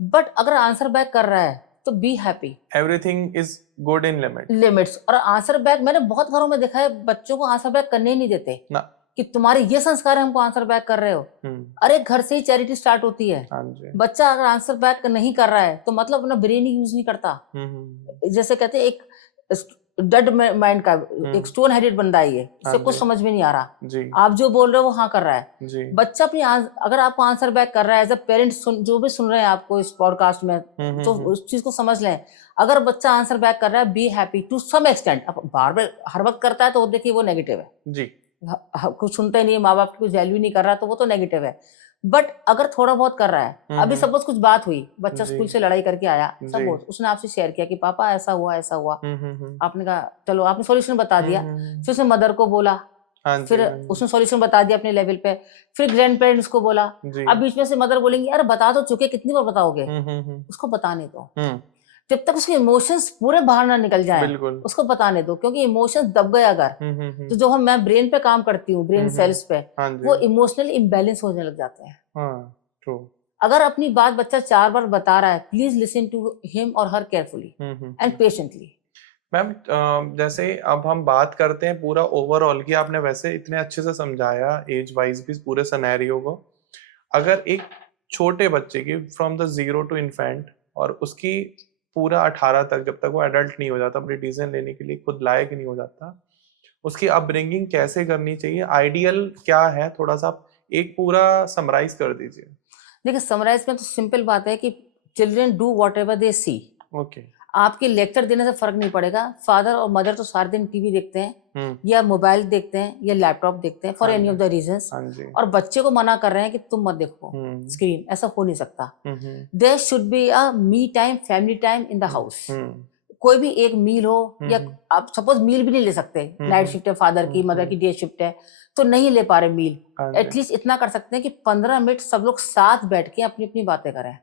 But अगर आंसर बैक कर रहा है तो be happy, everything is good in limits. और आंसर बैक मैंने बहुत घरों में देखा है, बच्चों को आंसर बैक करने ही नहीं देते ना, कि तुम्हारे ये संस्कार है हमको आंसर बैक कर रहे हो। अरे घर से ही चैरिटी स्टार्ट होती है। बच्चा अगर आंसर बैक नहीं कर रहा है तो मतलब अपना ब्रेन ही यूज नहीं करता। जैसे कहते हैं एक डेड माइंड का, एक स्टोन हेडेड बंदा है ये, इसे कुछ समझ में नहीं आ रहा, आप जो बोल रहे हो वो हाँ कर रहा है। बच्चा अपनी अगर आपको आंसर बैक कर रहा है एज अ पेरेंट, जो भी सुन रहे हैं आपको इस पॉडकास्ट में, तो उस चीज को समझ लें। अगर बच्चा आंसर बैक कर रहा है, be happy to some extent. अब बार बार हर वक्त करता है तो देखिए वो नेगेटिव है जी, कुछ सुनते नहीं है, माँ बाप की कुछ वैल्यू नहीं कर रहा तो वो तो नेगेटिव है। बट अगर थोड़ा बहुत कर रहा है, अभी सपोज कुछ बात हुई, बच्चा स्कूल से लड़ाई करके आया, सपोज उसने आपसे शेयर किया कि पापा ऐसा हुआ ऐसा हुआ, आपने कहा चलो आपने सॉल्यूशन बता दिया, फिर उसने मदर को बोला, फिर उसने सॉल्यूशन बता दिया अपने लेवल पे, फिर ग्रैंड पेरेंट्स को बोला। अब बीच में से मदर बोलेंगी अरे बता तो चुके, कितनी बार बताओगे, उसको बताने दो, जब तक उसके इमोशंस पूरे बाहर ना निकल जाए उसको बताने दो, क्योंकि इमोशंस दब गए अगर तो जो मैं ब्रेन पे काम करती हूँ, ब्रेन सेल्स पे, वो इमोशनली इम्बैलेंस होने लग जाते हैं। अगर अपनी बात बच्चा 4 बार बता रहा है, प्लीज लिसन टू हिम और हर केयरफुली एंड पेशेंटली। मैम जैसे अब हम बात करते हैं पूरा ओवरऑल की, आपने वैसे इतने अच्छे से समझाया एज वाइज भी पूरे सिनेरियो को। अगर एक छोटे बच्चे की फ्रॉम द 0 टू इन्फेंट और उसकी पूरा 18 तक, जब तक वो एडल्ट नहीं हो जाता, अपनी डिसीजन लेने के लिए खुद लायक नहीं हो जाता, उसकी अपब्रिंगिंग कैसे करनी चाहिए, आइडियल क्या है, थोड़ा सा एक पूरा समराइज कर दीजिए। देखिए समराइज में तो सिंपल बात है कि children do whatever they see. Okay, आपके लेक्चर देने से फर्क नहीं पड़ेगा। फादर और मदर तो सारे दिन टीवी देखते हैं या मोबाइल देखते हैं या लैपटॉप देखते हैं for any of the reasons, और बच्चे को मना कर रहे हैं कि तुम मत देखो स्क्रीन, ऐसा हो नहीं सकता। There should be a me time, family time in the house. कोई भी एक मील हो, या आप सपोज मील भी नहीं ले सकते, नाइट शिफ्ट है फादर की, मदर की डे शिफ्ट है तो नहीं ले पा रहे मील, एटलीस्ट इतना कर सकते हैं कि 15 मिनट सब लोग साथ बैठ के अपनी अपनी बातें करें।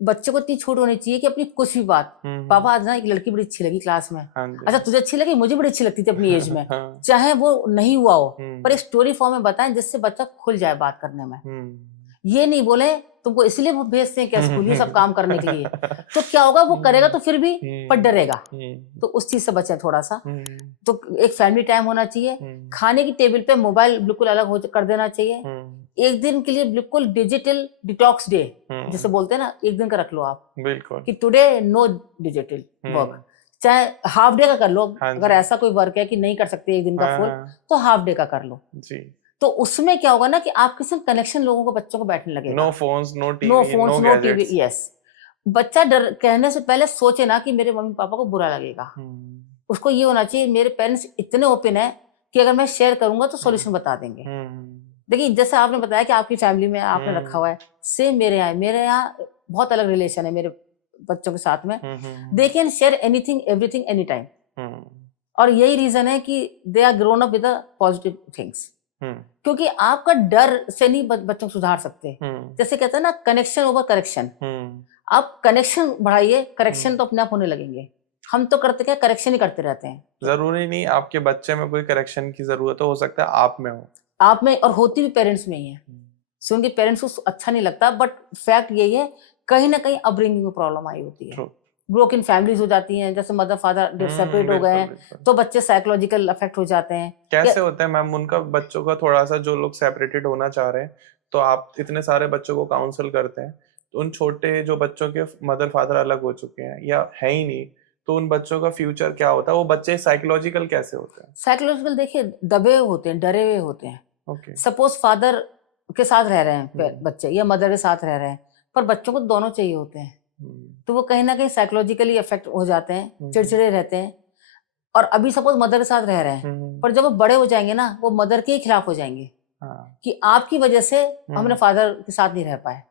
बच्चे को इतनी छूट होनी चाहिए कि अपनी कुछ भी बात, पापा आज ना एक लड़की बड़ी अच्छी लगी क्लास में, अच्छा तुझे अच्छी लगी, मुझे बड़ी अच्छी लगती थी अपनी एज में, चाहे वो नहीं हुआ हो पर एक स्टोरी फॉर्म में बताएं जिससे बच्चा खुल जाए बात करने में। ये नहीं बोले तुमको इसलिए वो भेजते हैं क्या स्कूल, ये सब काम करने के लिए, तो क्या होगा वो करेगा तो फिर भी पर डरेगा, तो उस चीज से बचे थोड़ा सा। तो एक फैमिली टाइम होना चाहिए, खाने की टेबल पे मोबाइल बिल्कुल अलग कर देना चाहिए, एक दिन के लिए बिल्कुल डिजिटल डिटॉक्स डे जिसे बोलते हैं ना, एक दिन का रख लो आप बिल्कुल कि टुडे नो डिजिटल वर्क, चाहे हाफ डे का कर लो, अगर ऐसा कोई वर्क है कि नहीं कर सकते एक दिन का फुल तो हाफ डे का कर लो जी। तो उसमें क्या होगा ना कि आपके साथ कनेक्शन लोगों को, बच्चों को बैठने लगेगा। No phones no TV, yes. बच्चा डर कहने से पहले सोचे ना कि मेरे मम्मी पापा को बुरा लगेगा, उसको ये होना चाहिए मेरे पेरेंट्स इतने ओपन है कि अगर मैं शेयर करूंगा तो सॉल्यूशन बता देंगे। देखिए जैसे आपने बताया कि आपकी फैमिली में आपने रखा हुआ है, सेम मेरे यहाँ बहुत अलग रिलेशन है मेरे बच्चों के साथ में। They can share anything everything any time, और यही रीजन है कि they are grown up with positive things. क्योंकि आपका डर से नहीं बच्चों को सुधार सकते। जैसे कहते हैं ना, कनेक्शन ओवर करेक्शन। आप कनेक्शन बढ़ाइए, करेक्शन तो अपने आप होने लगेंगे। हम तो करते क्या, करेक्शन ही करते रहते हैं। जरूरी नहीं आपके बच्चे में कोई करेक्शन की जरूरत हो सकता है आप में हो, आप में, और होती भी पेरेंट्स में ही है। सो उनके पेरेंट्स को अच्छा नहीं लगता, बट फैक्ट यही है, कहीं ना कहीं अपब्रिंगिंग में प्रॉब्लम आई होती है। ब्रोकन फैमिलीज हो जाती हैं, जैसे मदर फादर सेपरेट हो गए हैं, तो बच्चे साइकोलॉजिकल अफेक्ट हो जाते हैं। कैसे होते हैं मैम उनका, बच्चों का थोड़ा सा, जो लोग सेपरेटेड होना चाह रहे हैं, तो आप इतने सारे बच्चों को काउंसल करते हैं, तो उन छोटे जो बच्चों के मदर फादर अलग हो चुके हैं या है ही नहीं, तो उन बच्चों का फ्यूचर क्या होता है? वो बच्चे साइकोलॉजिकल कैसे होते हैं? साइकोलॉजिकल देखिए, दबे होते हैं, डरे हुए होते हैं। ओके। सपोज फादर के साथ रह रहे हैं बच्चे, या मदर के साथ रह रहे हैं, पर बच्चों को दोनों चाहिए होते हैं, तो वो कहीं ना कहीं साइकोलॉजिकली अफेक्ट हो जाते हैं, चिड़चिड़े रहते हैं। और अभी सपोज मदर के साथ रह रहे हैं, पर जब वो बड़े हो जाएंगे ना, वो मदर के खिलाफ हो जाएंगे कि आपकी वजह से हमने फादर के साथ नहीं रह पाए।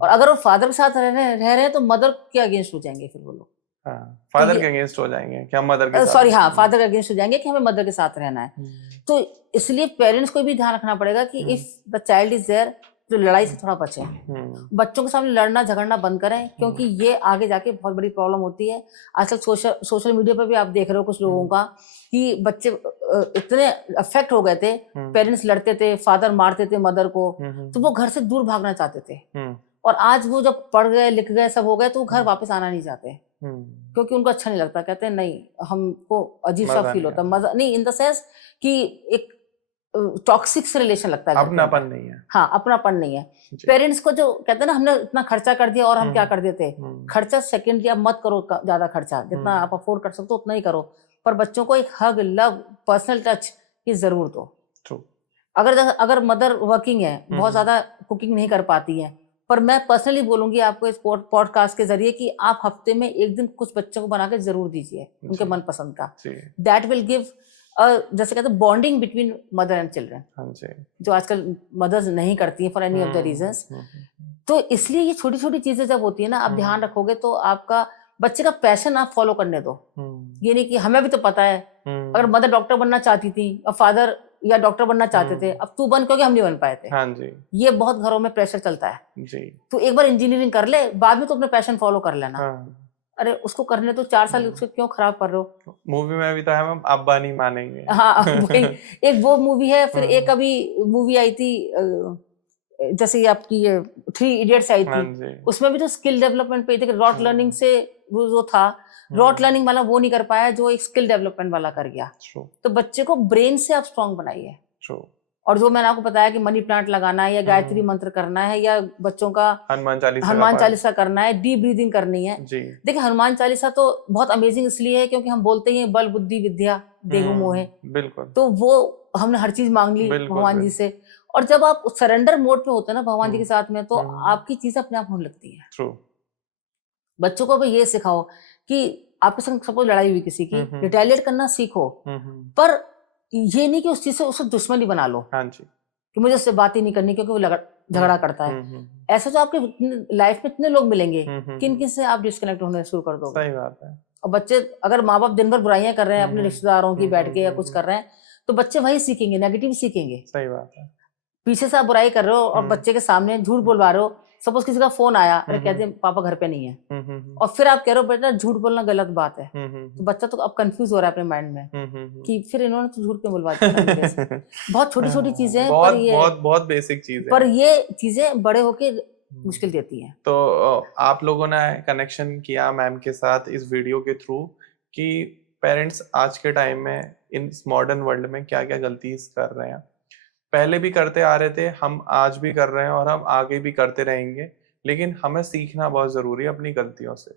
और अगर वो फादर के साथ रह रहे हैं तो मदर के अगेंस्ट हो जाएंगे, फिर वो लोग फादर के अगेंस्ट हो जाएंगे कि हम मदर के साथ, सॉरी हाँ, फादर के अगेंस्ट हो जाएंगे कि हमें मदर के साथ रहना है। तो इसलिए पेरेंट्स को भी ध्यान रखना पड़ेगा कि if the child is there, तो लड़ाई से थोड़ा बचें। बच्चों के सामने लड़ना झगड़ना बंद करें, क्योंकि ये आगे जाके बहुत बड़ी प्रॉब्लम होती है। आजकल सोशल मीडिया पर भी आप देख रहे हो कुछ लोगों का कि बच्चे इतने अफेक्ट हो गए थे, पेरेंट्स लड़ते थे, फादर मारते थे मदर को, तो वो घर से दूर भागना चाहते थे। और आज वो जब पढ़ गए, लिख गए, सब हो गए, तो वो घर वापस आना नहीं चाहते, क्योंकि उनको अच्छा नहीं लगता। कहते हैं नहीं, हमको अजीब सा फील होता है, मजा नहीं, इन द सेंस कि एक टॉक्सिक से रिलेशन लगता है, अपनापन नहीं है। हाँ, अपनापन नहीं है। पेरेंट्स को जो कहते हैं ना, हमने इतना खर्चा कर दिया और हम क्या कर देते, खर्चा सेकंड, या मत करो ज्यादा खर्चा, जितना आप अफोर्ड कर सकते हो उतना ही करो, पर बच्चों को एक हग, लव, पर्सनल टच की जरूरत हो। अगर मदर वर्किंग है, बहुत ज्यादा कुकिंग नहीं कर पाती है, पर मैं पर्सनली बोलूंगी आपको इस पॉडकास्ट के जरिए कि आप हफ्ते में एक दिन कुछ बच्चों को बना के जरूर दीजिए, उनके मनपसंद का। दैट विल गिव जैसे कहते हैं bonding between mother and children, जो आजकल मदर्स नहीं करती हैं for any of the reasons. तो इसलिए ये छोटी छोटी चीजें जब होती है ना, आप ध्यान रखोगे तो आपका बच्चे का पैशन आप फॉलो करने दो। ये नहीं कि हमें भी तो पता है, अगर मदर डॉक्टर बनना चाहती थी और फादर या डॉक्टर बनना चाहते थे, अब तू बन, क्योंकि हम नहीं बन पाए थे। हाँ जी। ये बहुत घरों में प्रेशर चलता है जी। तो एक बार इंजीनियरिंग कर ले, बाद में तो अपने पैशन फॉलो कर लेना। अरे उसको करने तो 4 साल उसको क्यों खराब कर रहे हो? मूवी में भी तो है मैम, अब्बा नहीं मानेंगे। हाँ वही एक वो मूवी है, फिर एक अभी मूवी आई थी जैसे आपकी ये 3 इडियट्स आई थी, उसमें भी तो स्किल डेवलपमेंट पे थे, रॉट लर्निंग से वो था, रॉट लर्निंग वाला वो नहीं कर पाया जो एक स्किल डेवलपमेंट वाला कर गया। तो बच्चे को ब्रेन से आप स्ट्रॉन्ग बनाइए। और जो मैंने आपको बताया कि मनी प्लांट लगाना है, या गायत्री मंत्र करना है, या बच्चों का हनुमान चालीसा करना है, डीप ब्रीदिंग करनी है। देखिए हनुमान चालीसा तो बहुत अमेजिंग इसलिए है क्योंकि हम बोलते हैं बल बुद्धि विद्या देहु मोहे, बिल्कुल, तो वो हमने हर चीज मांग ली भगवान जी से। और जब आप सरेंडर मोड पे होते हैं ना भगवान जी के साथ में, तो आपकी चीज अपने आप होने लगती है। बच्चों को भी ये सिखाओ कि आपके संग सपोज लड़ाई हुई किसी की, रिटेलिएट करना सीखो, पर ये नहीं कि उस चीज से उसको दुश्मनी बना लो। हाँ जी। कि मुझे उससे बात ही नहीं करनी क्योंकि वो झगड़ा करता है। ऐसा तो आपके लाइफ में इतने लोग मिलेंगे, किन किन से आप डिस्कनेक्ट होने शुरू कर दोगे। सही बात है। और बच्चे अगर माँ बाप दिन भर बुराइयां कर रहे हैं अपने रिश्तेदारों की बैठ के या कुछ कर रहे हैं, तो बच्चे वही सीखेंगे, नेगेटिव सीखेंगे। सही बात है। पीछे से आप बुराई कर रहे हो और बच्चे के सामने झूठ बोलवा रहे हो। सपोज किसी का फोन आया, अरे कहते हैं पापा घर पे नहीं है, और फिर आप कह रहे हो बेटा झूठ बोलना गलत बात है, तो बच्चा तो अब कंफ्यूज हो रहा है अपने माइंड में कि फिर इन्होंने तो झूठ क्यों बोलवा दिया। बहुत छोटी छोटी चीजें, पर ये बहुत बेसिक चीज है, पर ये चीजें बड़े होके मुश्किल देती हैं। तो आप लोगों ने कनेक्शन किया मैम के साथ इस वीडियो के थ्रू कि पेरेंट्स आज के टाइम में इन मॉडर्न वर्ल्ड में क्या क्या गलती कर रहे हैं, पहले भी करते आ रहे थे, हम आज भी कर रहे हैं और हम आगे भी करते रहेंगे, लेकिन हमें सीखना बहुत जरूरी है अपनी गलतियों से।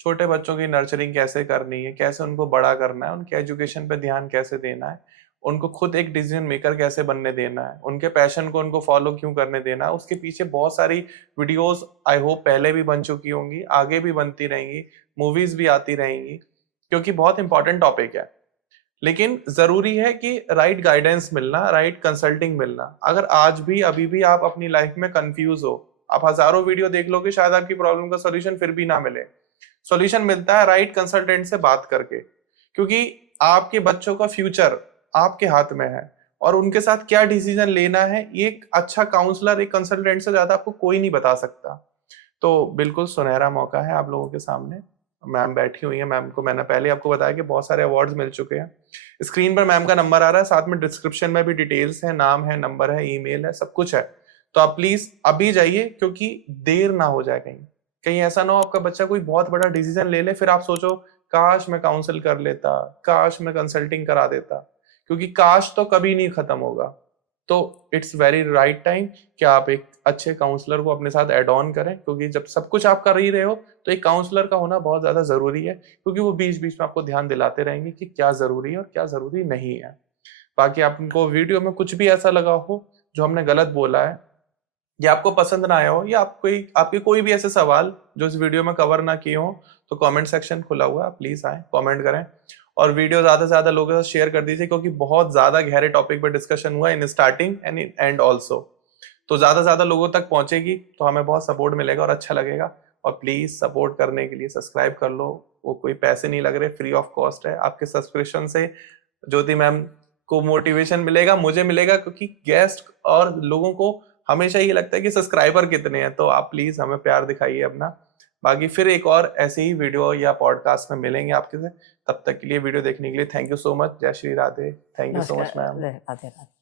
छोटे बच्चों की नर्चरिंग कैसे करनी है, कैसे उनको बड़ा करना है, उनके एजुकेशन पे ध्यान कैसे देना है, उनको खुद एक डिसीजन मेकर कैसे बनने देना है, उनके पैशन को उनको फॉलो क्यों करने देना है, उसके पीछे बहुत सारी वीडियोस आई होप पहले भी बन चुकी होंगी, आगे भी बनती रहेंगी, मूवीज भी आती रहेंगी, क्योंकि बहुत इंपॉर्टेंट टॉपिक है। लेकिन जरूरी है कि राइट गाइडेंस मिलना, राइट कंसल्टिंग मिलना। अगर आज भी अभी भी आप अपनी लाइफ में कंफ्यूज हो, आप हजारों वीडियो देख लोगे, शायद आपकी प्रॉब्लम का सॉल्यूशन फिर भी ना मिले। सॉल्यूशन मिलता है राइट कंसल्टेंट से बात करके, क्योंकि आपके बच्चों का फ्यूचर आपके हाथ में है और उनके साथ क्या डिसीजन लेना है, ये एक अच्छा काउंसलर, एक कंसल्टेंट से ज्यादा आपको कोई नहीं बता सकता। तो बिल्कुल सुनहरा मौका है आप लोगों के सामने। मैम बैठी हुई है, मैम को मैंने पहले आपको बताया कि बहुत सारे अवार्ड्स मिल चुके हैं। स्क्रीन पर मैम का नंबर आ रहा है, साथ में डिस्क्रिप्शन में भी डिटेल्स है, नाम है, नंबर है, ईमेल है, सब कुछ है। तो आप प्लीज अभी जाइए, क्योंकि देर ना हो जाए कहीं कहीं ऐसा ना हो आपका बच्चा कोई बहुत बड़ा डिसीजन ले ले, फिर आप सोचो काश मैं काउंसिल कर लेता, काश मैं कंसल्टिंग करा देता, क्योंकि काश तो कभी नहीं खत्म होगा। तो इट्स वेरी राइट टाइम कि आप एक अच्छे काउंसलर को अपने साथ एड ऑन करें, क्योंकि जब सब कुछ आप कर ही रहे हो तो एक काउंसलर का होना बहुत ज्यादा जरूरी है, क्योंकि वो बीच बीच में आपको ध्यान दिलाते रहेंगे कि क्या जरूरी है और क्या जरूरी नहीं है। बाकी आपको वीडियो में कुछ भी ऐसा लगा हो जो हमने गलत बोला है, या आपको पसंद ना आया हो, या आपके कोई भी ऐसे सवाल जो इस वीडियो में कवर ना किए हो, तो कमेंट सेक्शन खुला हुआ है, आप प्लीज आए कमेंट करें। और वीडियो ज्यादा से ज्यादा लोगों के साथ शेयर कर दीजिए, क्योंकि बहुत ज्यादा गहरे टॉपिक पर डिस्कशन हुआ in starting and in and also. तो ज्यादा से ज्यादा लोगों तक पहुंचेगी तो हमें बहुत सपोर्ट मिलेगा और अच्छा लगेगा। और प्लीज सपोर्ट करने के लिए सब्सक्राइब कर लो, वो कोई पैसे नहीं लग रहे, फ्री ऑफ कॉस्ट है। आपके सब्सक्रिप्शन से ज्योति मैम को मोटिवेशन मिलेगा, मुझे मिलेगा, क्योंकि गेस्ट और लोगों को हमेशा ये लगता है कि सब्सक्राइबर कितने हैं। तो आप प्लीज हमें प्यार दिखाइए अपना। बाकी फिर एक और ऐसे ही वीडियो या पॉडकास्ट में मिलेंगे आपके से। तब तक के लिए वीडियो देखने के लिए थैंक यू सो मच। जय Shri Radhe. Thank you so much नमस्कार, मैम। राधे राधे।